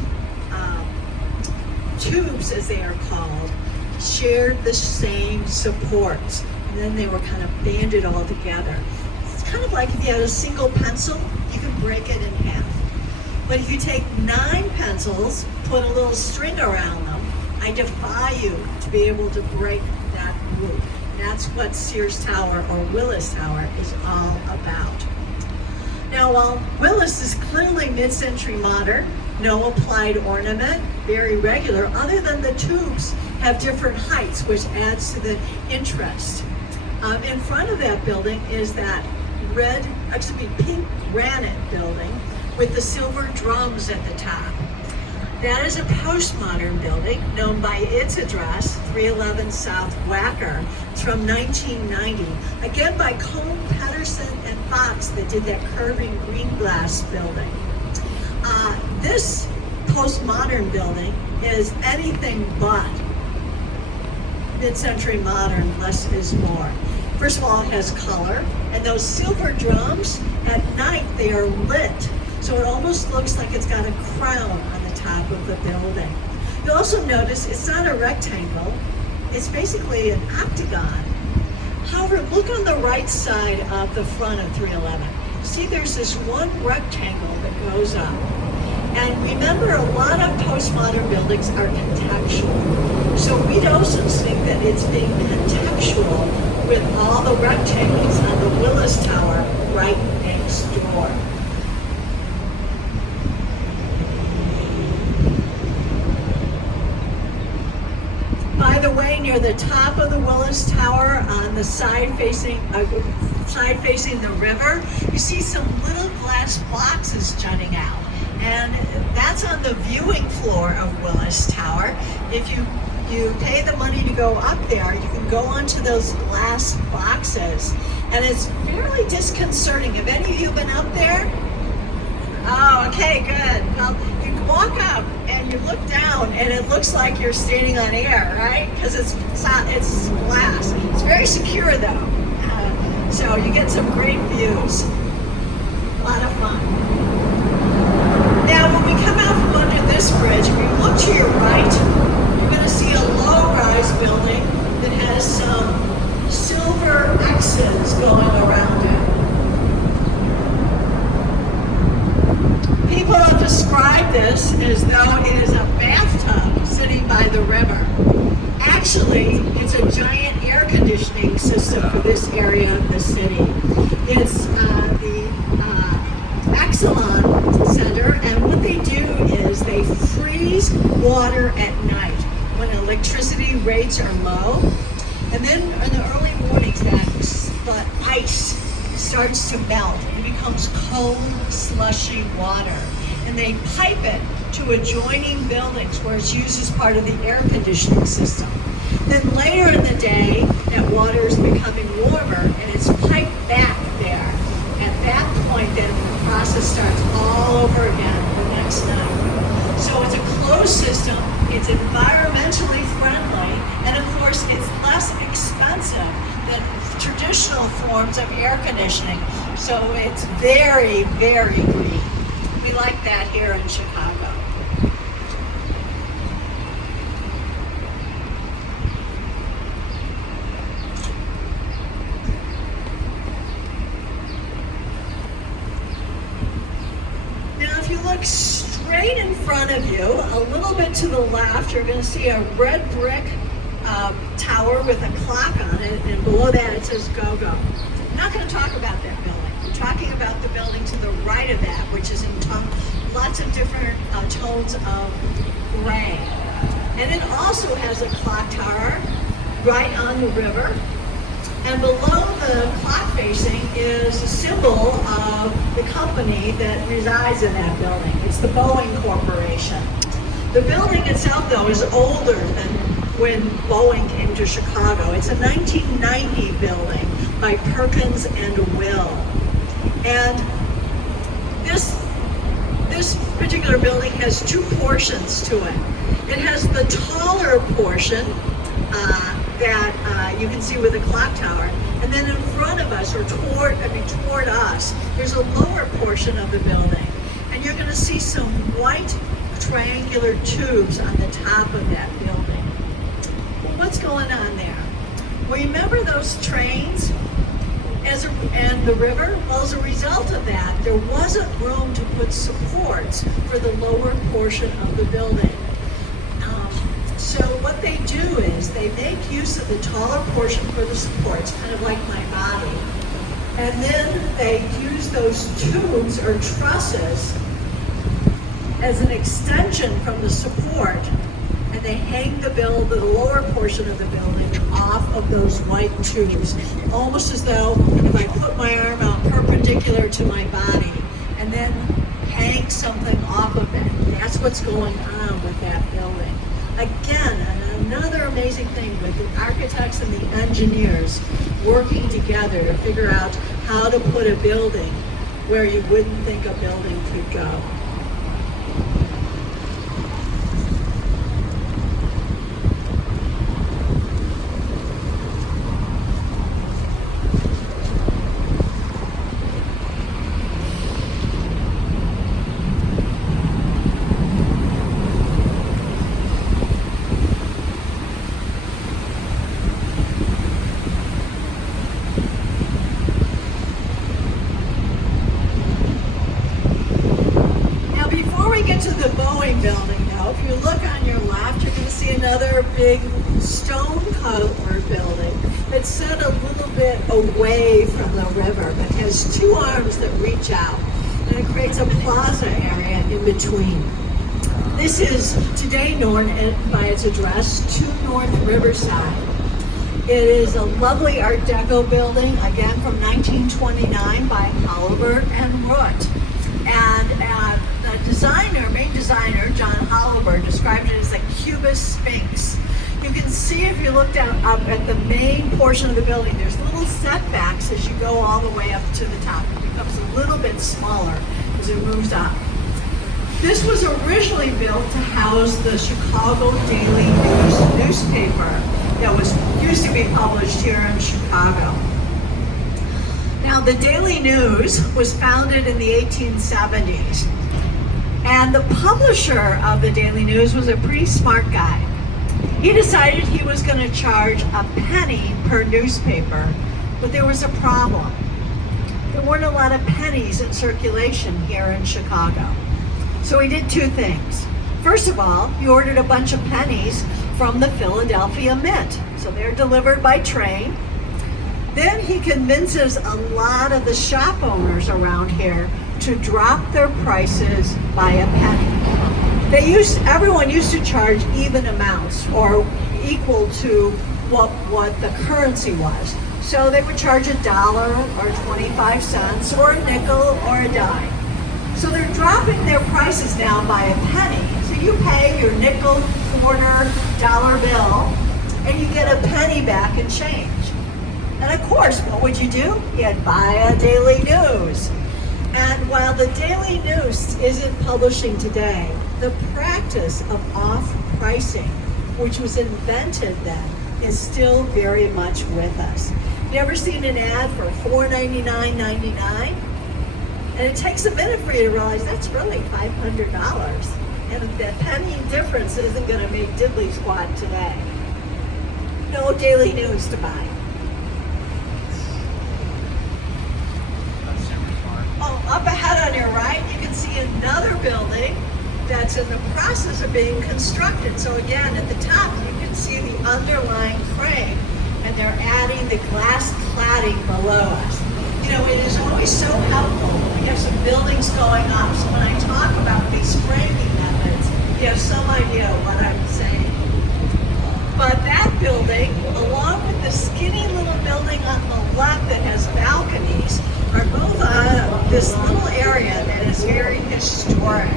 tubes, as they are called, shared the same supports. And then they were kind of banded all together. It's kind of like if you had a single pencil, you can break it in half. But if you take 9 pencils, put a little string around them, I defy you to be able to break that group. That's what Sears Tower or Willis Tower is all about. Now, while Willis is clearly mid-century modern, no applied ornament, very regular, other than the tubes have different heights, which adds to the interest. In front of that building is that pink granite building with the silver drums at the top. That is a postmodern building known by its address, 311 South Wacker. It's from 1990, again by Cone, Pedersen, and Fox that did that curving green glass building. This postmodern building is anything but mid-century modern, less is more. First of all, it has color, and those silver drums, at night they are lit, so it almost looks like it's got a crown on the top of the building. You'll also notice it's not a rectangle, it's basically an octagon. However, look on the right side of the front of 311. See, there's this one rectangle that goes up. And remember, a lot of postmodern buildings are contextual. So we'd also think that it's being contextual with all the rectangles on the Willis Tower right next door. By the way, near the top of the Willis Tower, on the side facing the river, you see some little glass boxes jutting out. And that's on the viewing floor of Willis Tower. If you pay the money to go up there, you can go onto those glass boxes. And it's fairly disconcerting. Have any of you been up there? Oh, okay, good. Well, you walk up and you look down and it looks like you're standing on air, right? Because it's glass. It's very secure though. So you get some great views. A lot of fun. Now, when we come out from under this bridge, if you look to your right, you're going to see a low-rise building that has some silver X's going around it. People have described this as though it is a bathtub sitting by the river. Actually, it's a giant air conditioning system for this area of the city. It's the Exelon Center, and what they do is they freeze water at night when electricity rates are low, and then in the early mornings that ice starts to melt and becomes cold, slushy water, and they pipe it to adjoining buildings where it's used as part of the air conditioning system. Then later in the day, that water is becoming warmer and it's piped back there. At that point, then the process starts all over again the next night. So it's a closed system, it's environmentally friendly, and of course it's less expensive than traditional forms of air conditioning. So it's very, very green. We like that here in Chicago. Look straight in front of you, a little bit to the left, you're going to see a red brick tower with a clock on it, and below that it says Go-Go. I'm not going to talk about that building. We're talking about the building to the right of that, which is in lots of different tones of gray. And it also has a clock tower right on the river. And below the clock facing is a symbol of the company that resides in that building. It's the Boeing Corporation. The building itself, though, is older than when Boeing came to Chicago. It's a 1990 building by Perkins and Will. And this particular building has two portions to it. It has the taller portion that you can see with the clock tower, and then in front of us, or toward us, there's a lower portion of the building, and you're going to see some white triangular tubes on the top of that building. Well, what's going on there? Remember those trains and the river? Well, as a result of that, there wasn't room to put supports for the lower portion of the building. So what they do is they make use of the taller portion for the supports, kind of like my body, and then they use those tubes or trusses as an extension from the support, and they hang the lower portion of the building off of those white tubes, almost as though if I put my arm out perpendicular to my body and then hang something off of it. That's what's going on with that building. Again, another amazing thing with the architects and the engineers working together to figure out how to put a building where you wouldn't think a building could go. big stone covered building that's set a little bit away from the river, but has two arms that reach out, and it creates a plaza area in between. This is today known by its address, 2 North Riverside. It is a lovely Art Deco building, again from 1929 by Holabird and Root. And the main designer, John Holabird, described it as a Cubist Sphinx. You can see if you look down up at the main portion of the building, there's little setbacks as you go all the way up to the top. It becomes a little bit smaller as it moves up. This was originally built to house the Chicago Daily News newspaper that used to be published here in Chicago. Now, the Daily News was founded in the 1870s, and the publisher of the Daily News was a pretty smart guy. He decided he was going to charge a penny per newspaper, but there was a problem. There weren't a lot of pennies in circulation here in Chicago. So he did 2 things. First of all, he ordered a bunch of pennies from the Philadelphia Mint. So they're delivered by train. Then he convinces a lot of the shop owners around here to drop their prices by a penny. Everyone used to charge even amounts or equal to what the currency was. So they would charge $1 or 25 cents or a nickel or a dime. So they're dropping their prices down by a penny. So you pay your nickel, quarter, dollar bill, and you get a penny back in change. And of course, what would you do? You'd buy a Daily News. And while the Daily News isn't publishing today, the practice of off-pricing, which was invented then, is still very much with us. You ever seen an ad for $4.99.99? And it takes a minute for you to realize that's really $500. And the penny difference isn't going to make diddly squat today. No Daily News to buy. Oh, up ahead on your right, you can see another building that's in the process of being constructed. So again, at the top, you can see the underlying frame, and they're adding the glass cladding below us. You know, it is always so helpful when we have some buildings going up. So when I talk about these framing methods, you have some idea of what I'm saying. But that building, along with the skinny little building on the left that has balconies, are both on this little area that is very historic.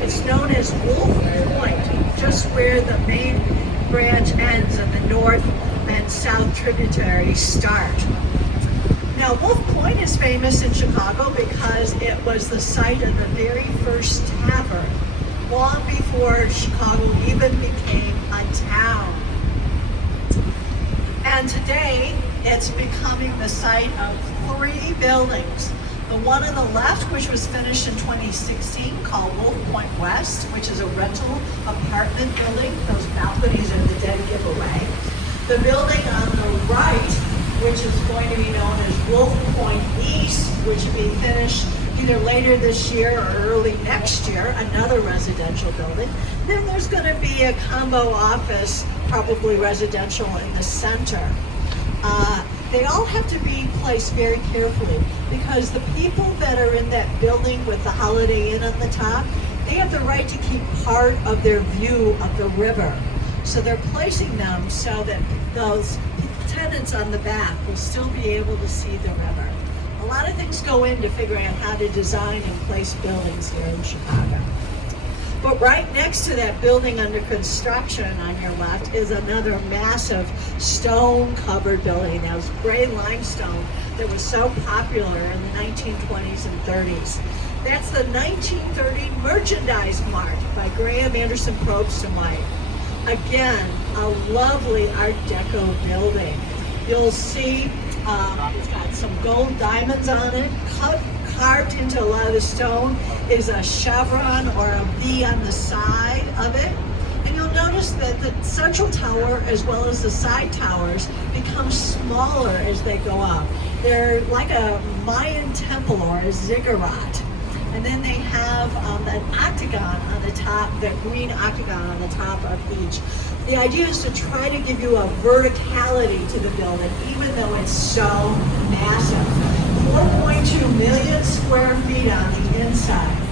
It's known as Wolf Point, just where the main branch ends and the north and south tributaries start. Now, Wolf Point is famous in Chicago because it was the site of the very first tavern, long before Chicago even became a town. And today, it's becoming the site of 3 buildings. The one on the left, which was finished in 2016, called Wolf Point West, which is a rental apartment building. Those balconies are the dead giveaway. The building on the right, which is going to be known as Wolf Point East, which will be finished either later this year or early next year, another residential building. Then there's going to be a combo office, probably residential in the center. They all have to be placed very carefully because the people that are in that building with the Holiday Inn on the top, they have the right to keep part of their view of the river. So they're placing them so that those tenants on the back will still be able to see the river. A lot of things go into figuring out how to design and place buildings here in Chicago. But right next to that building under construction on your left is another massive stone-covered building. That was gray limestone that was so popular in the 1920s and 30s. That's the 1930 Merchandise Mart by Graham Anderson Probst and White. Again, a lovely Art Deco building. You'll see it's got some gold diamonds on it. Carved into a lot of the stone is a chevron or a V on the side of it. And you'll notice that the central tower as well as the side towers become smaller as they go up. They're like a Mayan temple or a ziggurat. And then they have an octagon on the top, the green octagon on the top of each. The idea is to try to give you a verticality to the building, even though it's so massive. 4.2 million square feet on the inside.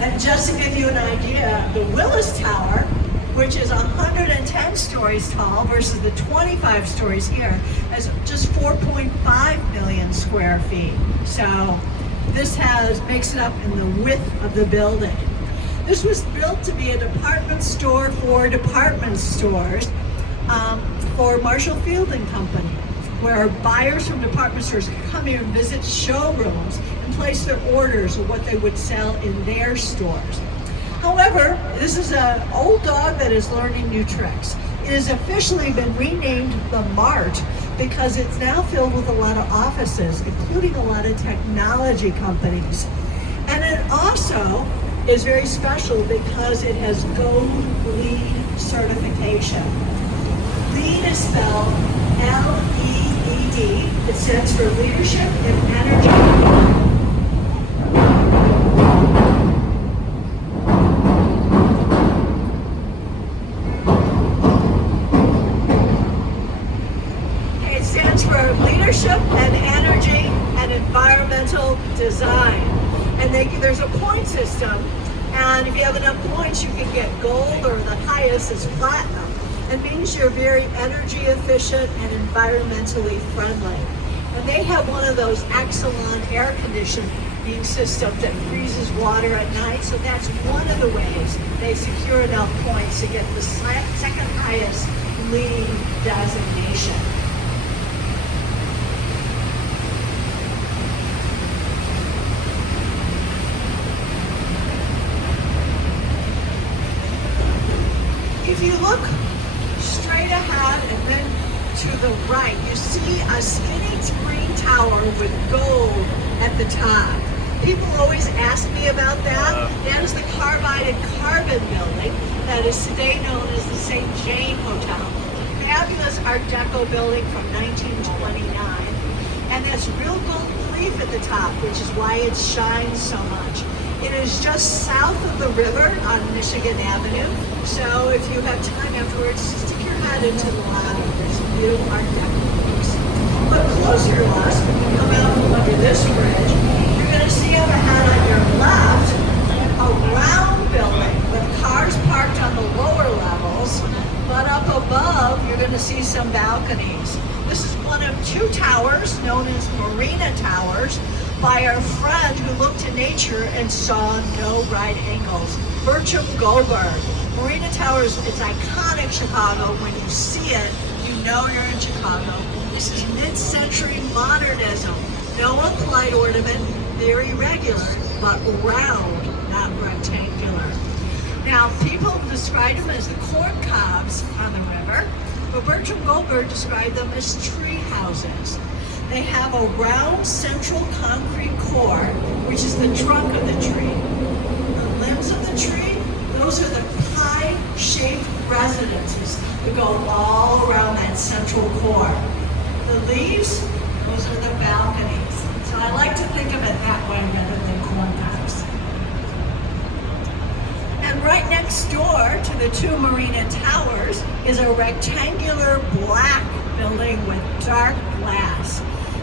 And just to give you an idea, the Willis Tower, which is 110 stories tall versus the 25 stories here, has just 4.5 million square feet. So this makes it up in the width of the building. This was built to be a department store for department stores for Marshall Field and Company, where buyers from department stores could come here and visit showrooms and place their orders of what they would sell in their stores. However, this is an old dog that is learning new tricks. It has officially been renamed the Mart because it's now filled with a lot of offices, including a lot of technology companies. And it also is very special because it has Gold LEED certification. LEED is spelled L-E-E-D. It stands for Leadership in Energy. Leadership and Energy and Environmental Design. And there's a point system, and if you have enough points, you can get gold, or the highest is platinum. It means you're very energy efficient and environmentally friendly. And they have one of those Exelon air conditioning systems that freezes water at night, so that's one of the ways they secure enough points to get the second highest LEED designation. If you look straight ahead and then to the right, you see a skinny green tower with gold at the top. People always ask me about that. That is the Carbide and Carbon building that is today known as the St. Jane Hotel. Fabulous Art Deco building from 1929. And that's real gold leaf at the top, which is why it shines so much. It is just south of the river on Michigan Avenue. So if you have time afterwards, stick your head into the lobby. There's a new Art Deco piece. But closer to us, when you come out from under this bridge, you're going to see up ahead on your left a round building with cars parked on the lower levels. But up above, you're going to see some balconies. This is one of two towers known as Marina Towers by our friend who looked to nature and saw no right angles, Bertram Goldberg. Marina Towers, it's iconic Chicago. When you see it, you know you're in Chicago. This is mid-century modernism. No applied ornament, very regular, but round, not rectangular. Now, people describe them as the corn cobs on the river, but Bertram Goldberg described them as tree houses. They have a round central concrete core, which is the trunk of the tree. The limbs of the tree, those are the pie-shaped residences that go all around that central core. The leaves, those are the balconies. So I like to think of it that way rather than corn cobs. And right next door to the two Marina Towers is a rectangular black building with dark glass.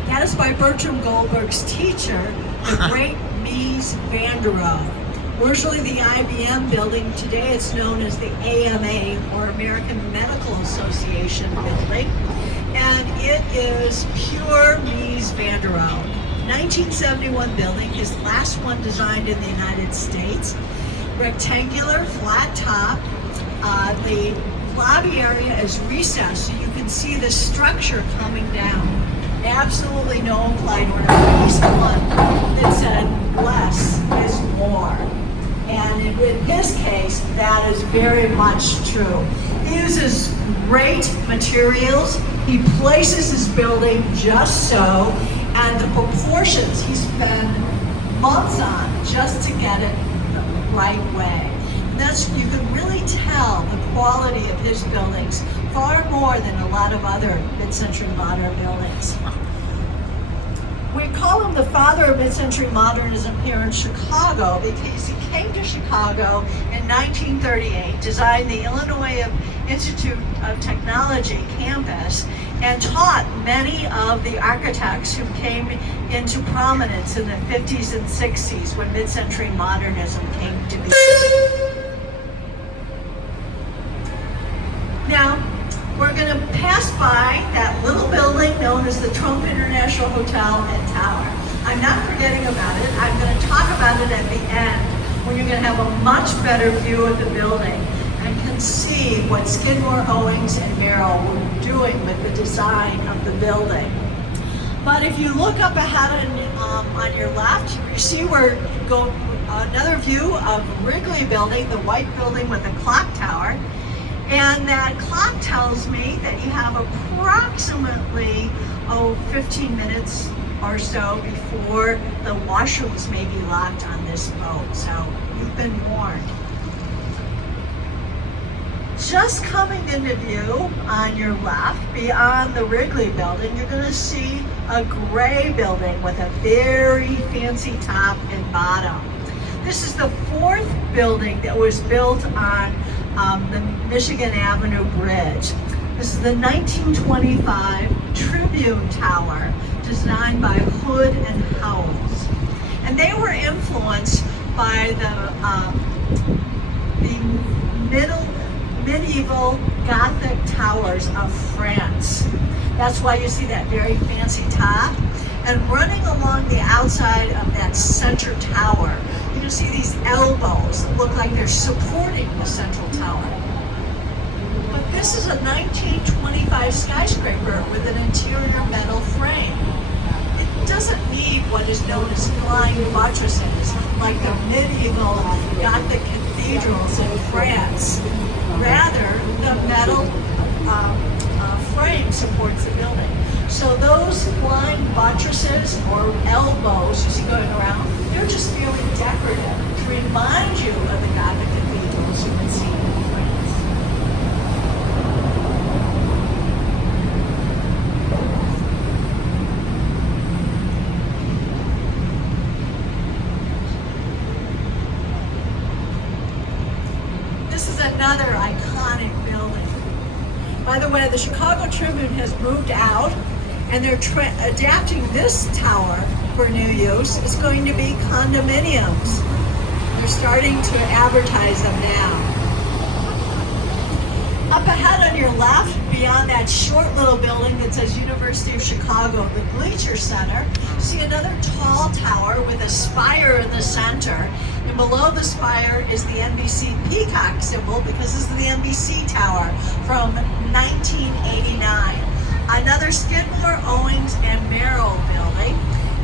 That is by Bertram Goldberg's teacher, the great Mies van der Rohe. Originally the IBM building, today it's known as the AMA, or American Medical Association building. And it is pure Mies van der Rohe. 1971 building, his last one designed in the United States. Rectangular, flat top. The lobby area is recessed, so you can see the structure coming down. Absolutely no implied order. He's the one that said less is more. And in his case, that is very much true. He uses great materials. He places his building just so, and the proportions he spent months on just to get it the right way. You can really tell the quality of his buildings far more than a lot of other mid-century modern buildings. We call him the father of mid-century modernism here in Chicago because he came to Chicago in 1938, designed the Illinois Institute of Technology campus, and taught many of the architects who came into prominence in the 50s and 60s when mid-century modernism came to be. Now, we're going to pass by that little building known as the Trump International Hotel and Tower. I'm not forgetting about it. I'm going to talk about it at the end when you're going to have a much better view of the building and can see what Skidmore, Owings, and Merrill were doing with the design of the building. But if you look up ahead on your left, you see we're going another view of Wrigley Building, the white building with the clock tower. And that clock tells me that you have approximately 15 minutes or so before the washrooms may be locked on this boat. So you've been warned. Just coming into view on your left, beyond the Wrigley Building, you're going to see a gray building with a very fancy top and bottom. This is the fourth building that was built on the Michigan Avenue Bridge. This is the 1925 Tribune Tower, designed by Hood and Howells. And they were influenced by the medieval Gothic towers of France. That's why you see that very fancy top. And running along the outside of that center tower, you can see these elbows that look like they're supporting the central tower. But this is a 1925 skyscraper with an interior metal frame. It doesn't need what is known as flying buttresses like the medieval Gothic cathedrals in France. Rather, the metal frame supports the building. So those flying buttresses or elbows you see going around, they're just merely decorative to remind you of the Gothic cathedrals you can see in France. This is another iconic building. By the way, the Chicago Tribune has moved out, and they're adapting this tower for new use. It's going to be condominiums. They're starting to advertise them now. Up ahead on your left, beyond that short little building that says University of Chicago, the Bleacher Center, see another tall tower with a spire in the center. And below the spire is the NBC peacock symbol, because this is the NBC tower from 1989. Another Skidmore, Owings, and Merrill building.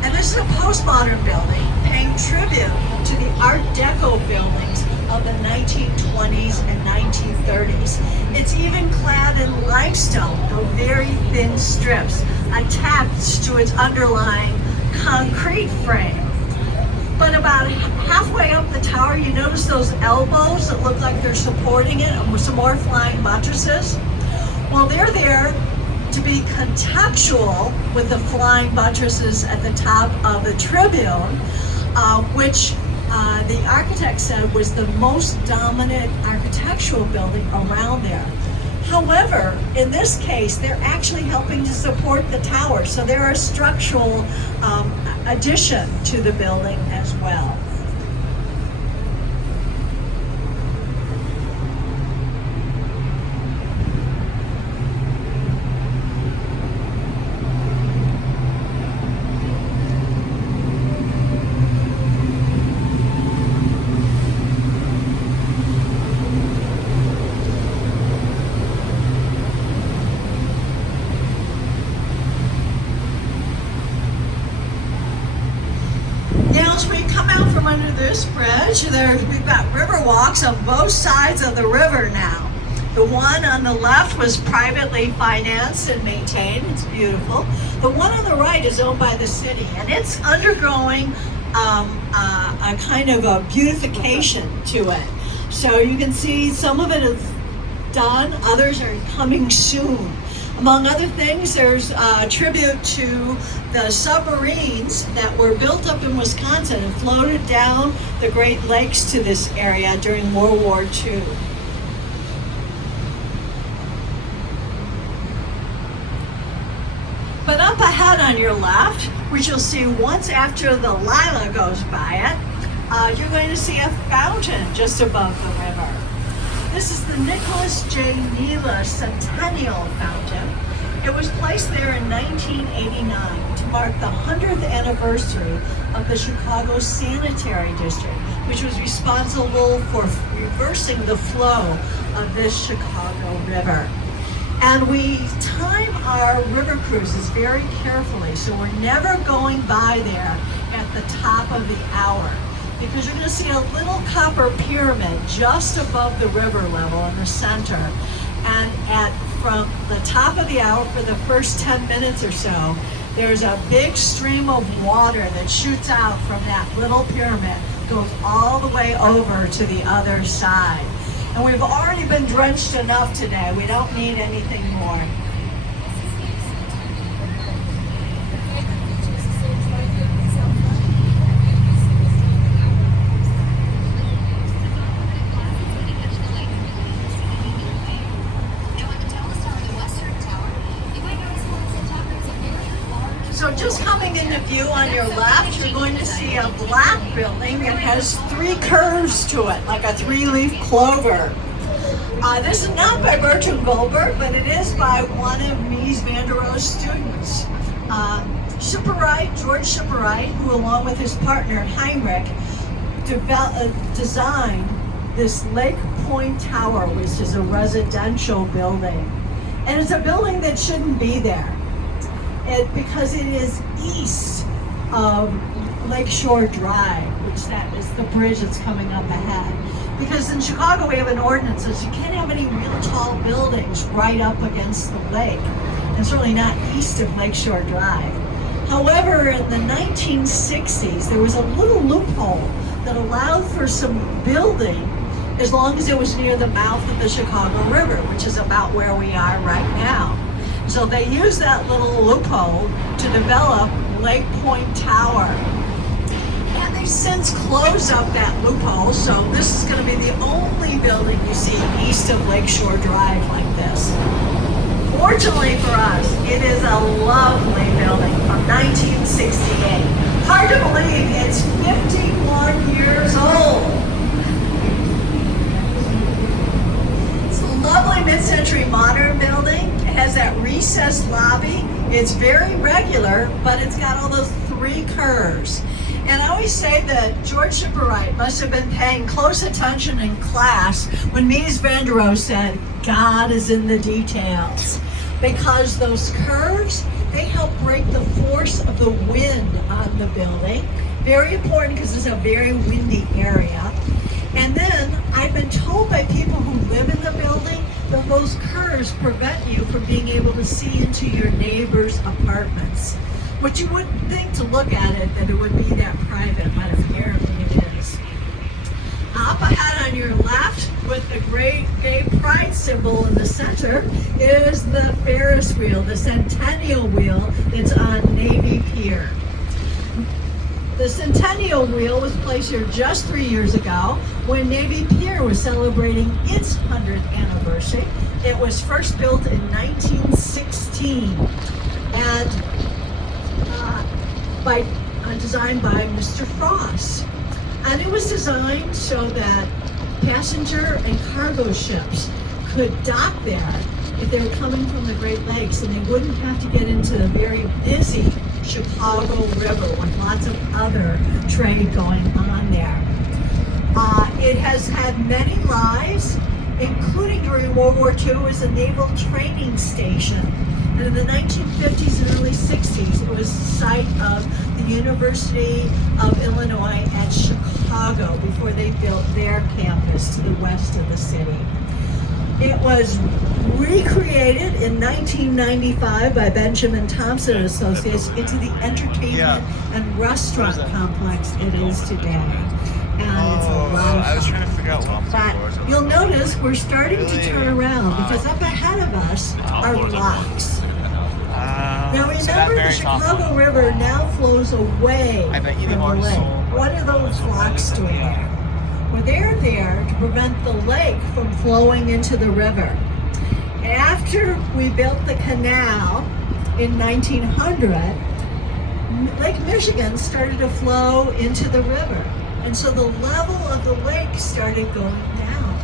And this is a postmodern building paying tribute to the Art Deco buildings of the 1920s and 1930s. It's even clad in limestone, those very thin strips attached to its underlying concrete frame. But about halfway up the tower, you notice those elbows that look like they're supporting it, and with some more flying buttresses. Well, they're there to be contextual with the flying buttresses at the top of the Tribune, which the architect said was the most dominant architectural building around there. However, in this case, they're actually helping to support the tower, so they're a structural addition to the building as well. As we come out from under this bridge, we've got river walks on both sides of the river now. The one on the left was privately financed and maintained. It's beautiful. The one on the right is owned by the city, and it's undergoing a kind of a beautification to it. So you can see some of it is done, others are coming soon. Among other things, there's a tribute to the submarines that were built up in Wisconsin and floated down the Great Lakes to this area during World War II. But up ahead on your left, which you'll see once after the Lila goes by it, you're going to see a fountain just above the river. This is the Nicholas J. Nela Centennial Fountain. It was placed there in 1989 to mark the 100th anniversary of the Chicago Sanitary District, which was responsible for reversing the flow of this Chicago River. And we time our river cruises very carefully, so we're never going by there at the top of the hour, because you're going to see a little copper pyramid just above the river level in the center. And from the top of the hour for the first 10 minutes or so, there's a big stream of water that shoots out from that little pyramid, goes all the way over to the other side. And we've already been drenched enough today. We don't need anything more. So just coming into view on your left, you're going to see a black building that has 3 curves to it, like a 3-leaf clover. This is not by Bertram Goldberg, but it is by one of Mies van der Rohe's students. George Schipperite, who along with his partner Heinrich, designed this Lake Point Tower, which is a residential building. And it's a building that shouldn't be there. Because it is east of Lakeshore Drive, which that is the bridge that's coming up ahead. Because in Chicago we have an ordinance that says you can't have any real tall buildings right up against the lake, and certainly not east of Lakeshore Drive. However, in the 1960s, there was a little loophole that allowed for some building as long as it was near the mouth of the Chicago River, which is about where we are right now. So they used that little loophole to develop Lake Point Tower. And they've since closed up that loophole, so this is going to be the only building you see east of Lakeshore Drive like this. Fortunately for us, it is a lovely building from 1968. Hard to believe it's 51 years old. It's a lovely mid-century modern building. It has that recessed lobby. It's very regular, but it's got all those 3 curves. And I always say that George Schipperite must have been paying close attention in class when Mies van der Rohe said, God is in the details. Because those curves, they help break the force of the wind on the building. Very important because it's a very windy area. And then I've been told by people who live in the building that those curves prevent you from being able to see into your neighbor's apartments. Which you wouldn't think to look at it that it would be that private, but apparently it is. Up ahead on your left, with the great gay pride symbol in the center, is the Ferris wheel, the Centennial wheel that's on Navy Pier. The Centennial wheel was placed here just 3 years ago when Navy Pier was celebrating its 100th anniversary. It was first built in 1916 and designed by Mr. Frost. And it was designed so that passenger and cargo ships could dock there if they were coming from the Great Lakes, and they wouldn't have to get into the very busy Chicago River with lots of other trade going on there. It has had many lives, including during World War II as a naval training station. And in the 1950s and early 60s, it was the site of the University of Illinois at Chicago before they built their campus to the west of the city. It was recreated in 1995 by Benjamin Thompson and Associates into the entertainment and restaurant complex it is today. and it's a lot of I was fun. trying to figure out what But you'll notice we're starting to turn around because up ahead of us are locks. Now so that remember, the very top Chicago one. River now flows away I bet you from they've the already lake. sold, What are those locks doing there? Well, they're there to prevent the lake from flowing into the river. After we built the canal in 1900, Lake Michigan started to flow into the river. And so the level of the lake started going down.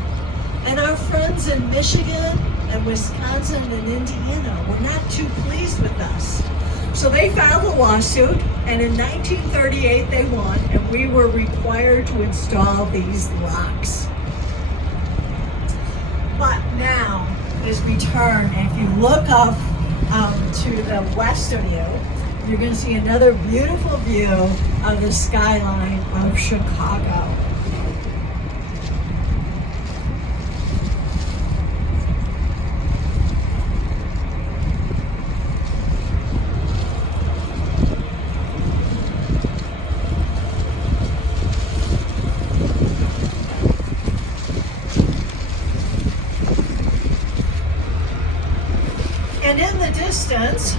And our friends in Michigan and Wisconsin and Indiana were not too pleased with us. So they filed a lawsuit, and in 1938 they won, and we were required to install these locks. But now, as we turn, and if you look up to the west of you, you're going to see another beautiful view of the skyline of Chicago. And in the distance,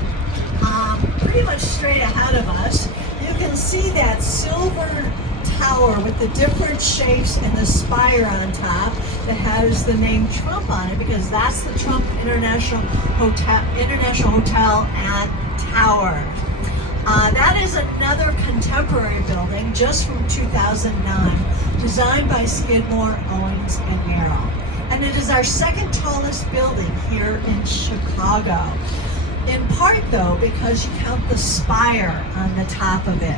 pretty much straight ahead of us, you can see that silver tower with the different shapes and the spire on top that has the name Trump on it, because that's the Trump International Hotel and Tower. That is another contemporary building just from 2009, designed by Skidmore, Owings and Merrill. And it is our second tallest building here in Chicago. In part, though, because you count the spire on the top of it.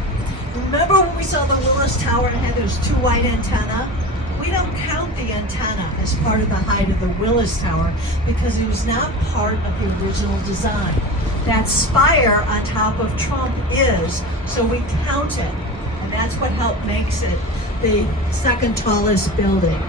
Remember when we saw the Willis Tower and had those two white antennae? We don't count the antenna as part of the height of the Willis Tower because it was not part of the original design. That spire on top of Trump is, so we count it. And that's what helped makes it the second tallest building.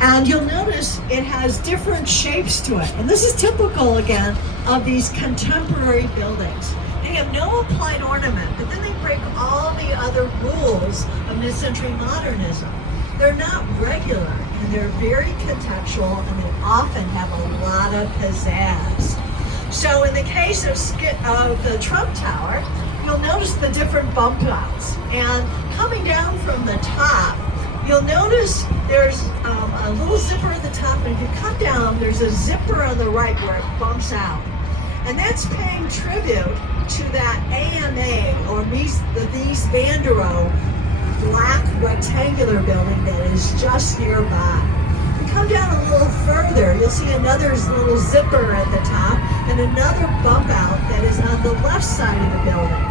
And you'll notice it has different shapes to it. And this is typical, again, of these contemporary buildings. They have no applied ornament, but then they break all the other rules of mid-century modernism. They're not regular, and they're very contextual, and they often have a lot of pizzazz. So in the case of the Trump Tower, you'll notice the different bump outs. And coming down from the top, you'll notice there's a little zipper at the top, and if you come down, there's a zipper on the right where it bumps out. And that's paying tribute to that AMA, or Mies van der Rohe, black rectangular building that is just nearby. If you come down a little further, you'll see another little zipper at the top, and another bump out that is on the left side of the building.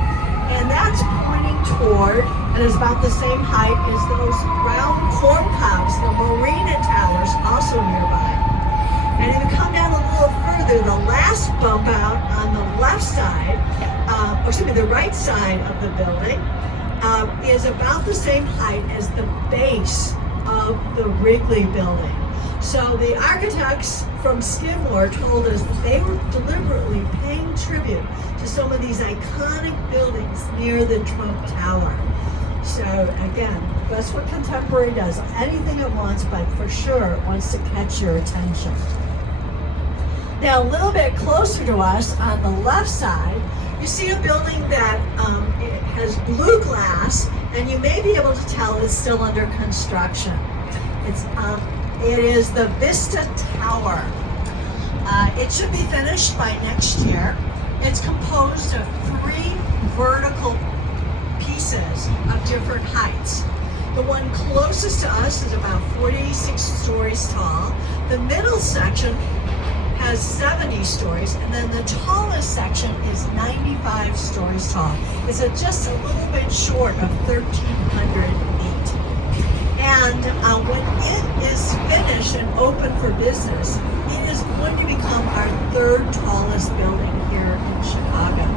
And that's pointing toward, and is about the same height as those round corn cobs, the Marina Towers, also nearby. And if you come down a little further, the last bump out on the left side, the right side of the building, is about the same height as the base of the Wrigley building. So the architects from Skidmore told us that they were deliberately paying tribute to some of these iconic buildings near the Trump Tower. So again, that's what contemporary does. Anything it wants, but for sure it wants to catch your attention. Now a little bit closer to us on the left side, you see a building that it has blue glass, and you may be able to tell it's still under construction. It is the Vista Tower. It should be finished by next year. It's composed of 3 vertical pieces of different heights. The one closest to us is about 46 stories tall. The middle section has 70 stories, and then the tallest section is 95 stories tall. It's just a little bit short of 1,300 feet. And when it is finished and open for business, it is going to become our 3rd tallest building here in Chicago.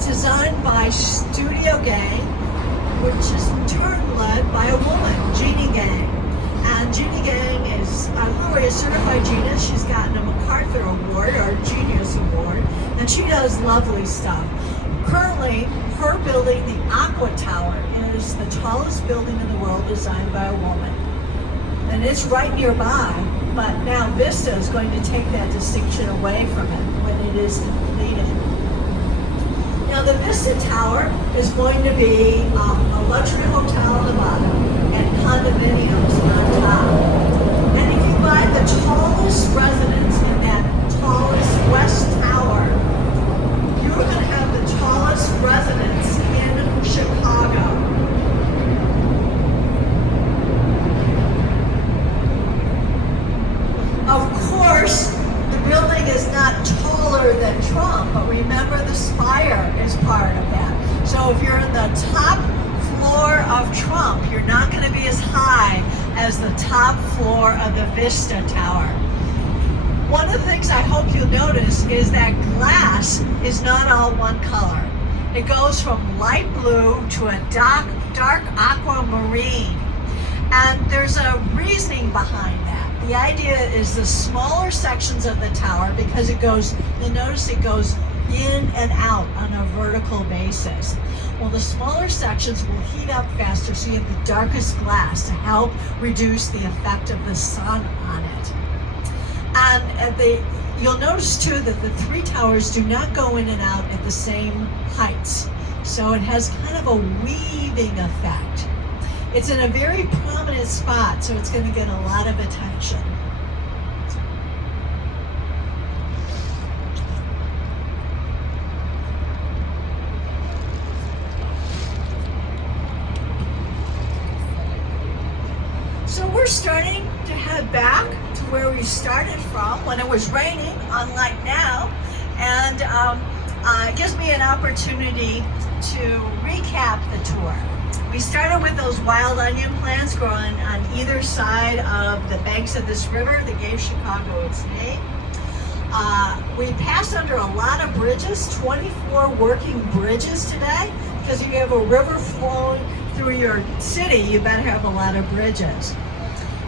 Designed by Studio Gang, which is in turn led by a woman, Jeannie Gang. And Jeannie Gang is literally a certified genius. She's gotten a MacArthur Award, or Genius Award, and she does lovely stuff. Currently, her building, the Aqua Tower, is the tallest building in the world designed by a woman. And it's right nearby, but now Vista is going to take that distinction away from it when it is completed. Now the Vista Tower is going to be a luxury hotel on the bottom and condominiums on top. And if you buy the tallest residence in that tallest West Tower, you're going to have the tallest residence in Chicago. Of course, the building is not taller than Trump, but remember the spire is part of that. So if you're in the top floor of Trump, you're not going to be as high as the top floor of the Vista Tower. One of the things I hope you'll notice is that glass is not all one color. It goes from light blue to a dark aquamarine. And there's a reasoning behind that. The idea is the smaller sections of the tower, because it goes, you'll notice it goes in and out on a vertical basis. Well, the smaller sections will heat up faster, so you have the darkest glass to help reduce the effect of the sun on it. And you'll notice too that the three towers do not go in and out at the same heights. So it has kind of a weaving effect. It's in a very prominent spot, so it's going to get a lot of attention. So we're starting to head back to where we started from when it was raining, unlike now, and it gives me an opportunity to recap the tour. We started with those wild onion plants growing on either side of the banks of this river that gave Chicago its name. We passed under a lot of bridges, 24 working bridges today, because if you have a river flowing through your city, you better have a lot of bridges.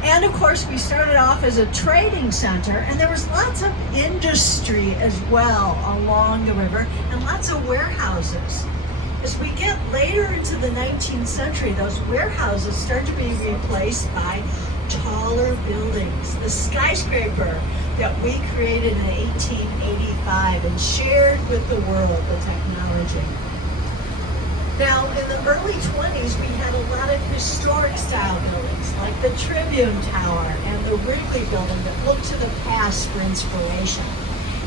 And of course, we started off as a trading center, and there was lots of industry as well along the river, and lots of warehouses. As we get later into the 19th century, those warehouses start to be replaced by taller buildings. The skyscraper that we created in 1885 and shared with the world the technology. Now, in the early 20s, we had a lot of historic style buildings, like the Tribune Tower and the Wrigley Building that look to the past for inspiration.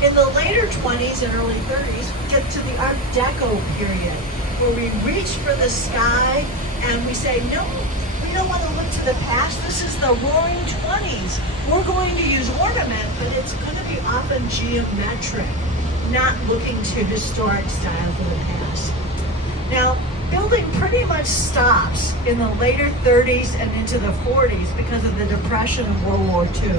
In the later 20s and early 30s, we get to the Art Deco period, where we reach for the sky and we say, no, we don't want to look to the past. This is the roaring 20s. We're going to use ornament, but it's going to be often geometric, not looking to historic style for the past. Now, building pretty much stops in the later 30s and into the 40s because of the Depression of World War II.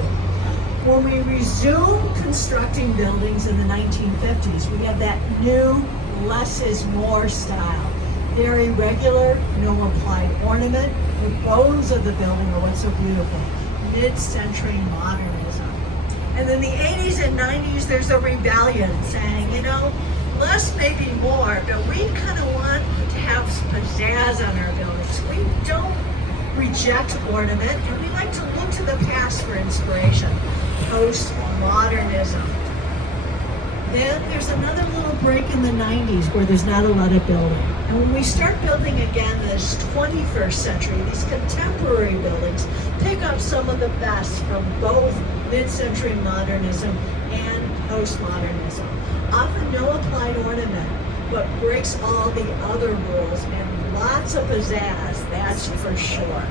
When we resume constructing buildings in the 1950s, we have that new less is more style. Very regular, no applied ornament. The bones of the building are what's so beautiful. Mid-century modernism. And in the 80s and 90s, there's a rebellion saying, you know, less may be more, but we kind of want to have some pizzazz on our buildings. We don't reject ornament, and we like to look to the past for inspiration. Postmodernism. Then there's another little break in the 90s where there's not a lot of building. And when we start building again this 21st century, these contemporary buildings pick up some of the best from both mid-century modernism and postmodernism. Often no applied ornament, but breaks all the other rules, and lots of pizzazz, that's for sure.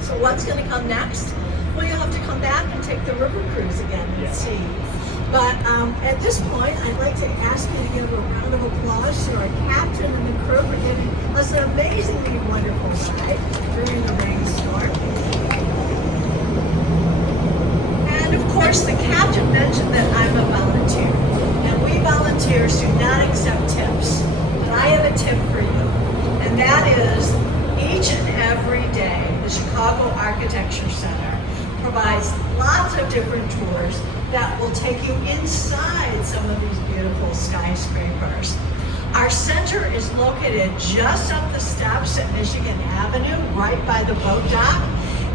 So what's going to come next? Well, you'll have to come back and take the river cruise again and see. But at this point, I'd like to ask you to give a round of applause to our captain and the crew for giving us an amazingly wonderful ride during the rainstorm. And of course, the captain mentioned that I'm a volunteer. And we volunteers do not accept tips. But I have a tip for you. And that is, each and every day, the Chicago Architecture Center provides lots of different tours that will take you inside some of these beautiful skyscrapers. Our center is located just up the steps at Michigan Avenue, right by the boat dock.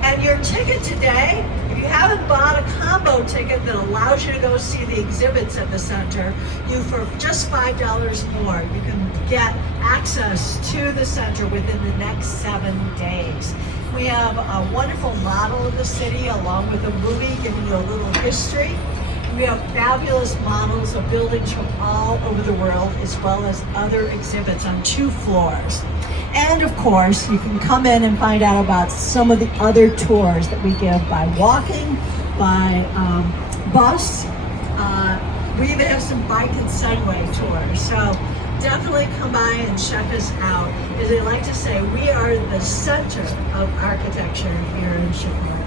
And your ticket today, if you haven't bought a combo ticket that allows you to go see the exhibits at the center, you for just $5 more, you can get access to the center within the next 7 days. We have a wonderful model of the city along with a movie giving you a little history. We have fabulous models of buildings from all over the world, as well as other exhibits on 2 floors. And of course, you can come in and find out about some of the other tours that we give by walking, by bus. We even have some bike and Segway tours. So definitely come by and check us out. As I like to say, we are the center of architecture here in Chicago.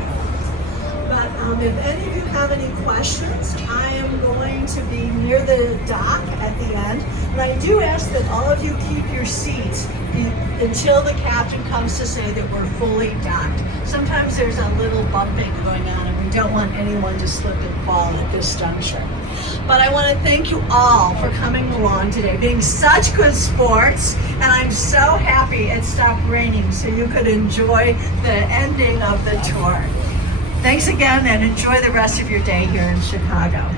But if any of you have any questions, I am going to be near the dock at the end. And I do ask that all of you keep your seats until the captain comes to say that we're fully docked. Sometimes there's a little bumping going on and we don't want anyone to slip and fall at this juncture. But I want to thank you all for coming along today, being such good sports, and I'm so happy it stopped raining so you could enjoy the ending of the tour. Thanks again and enjoy the rest of your day here in Chicago.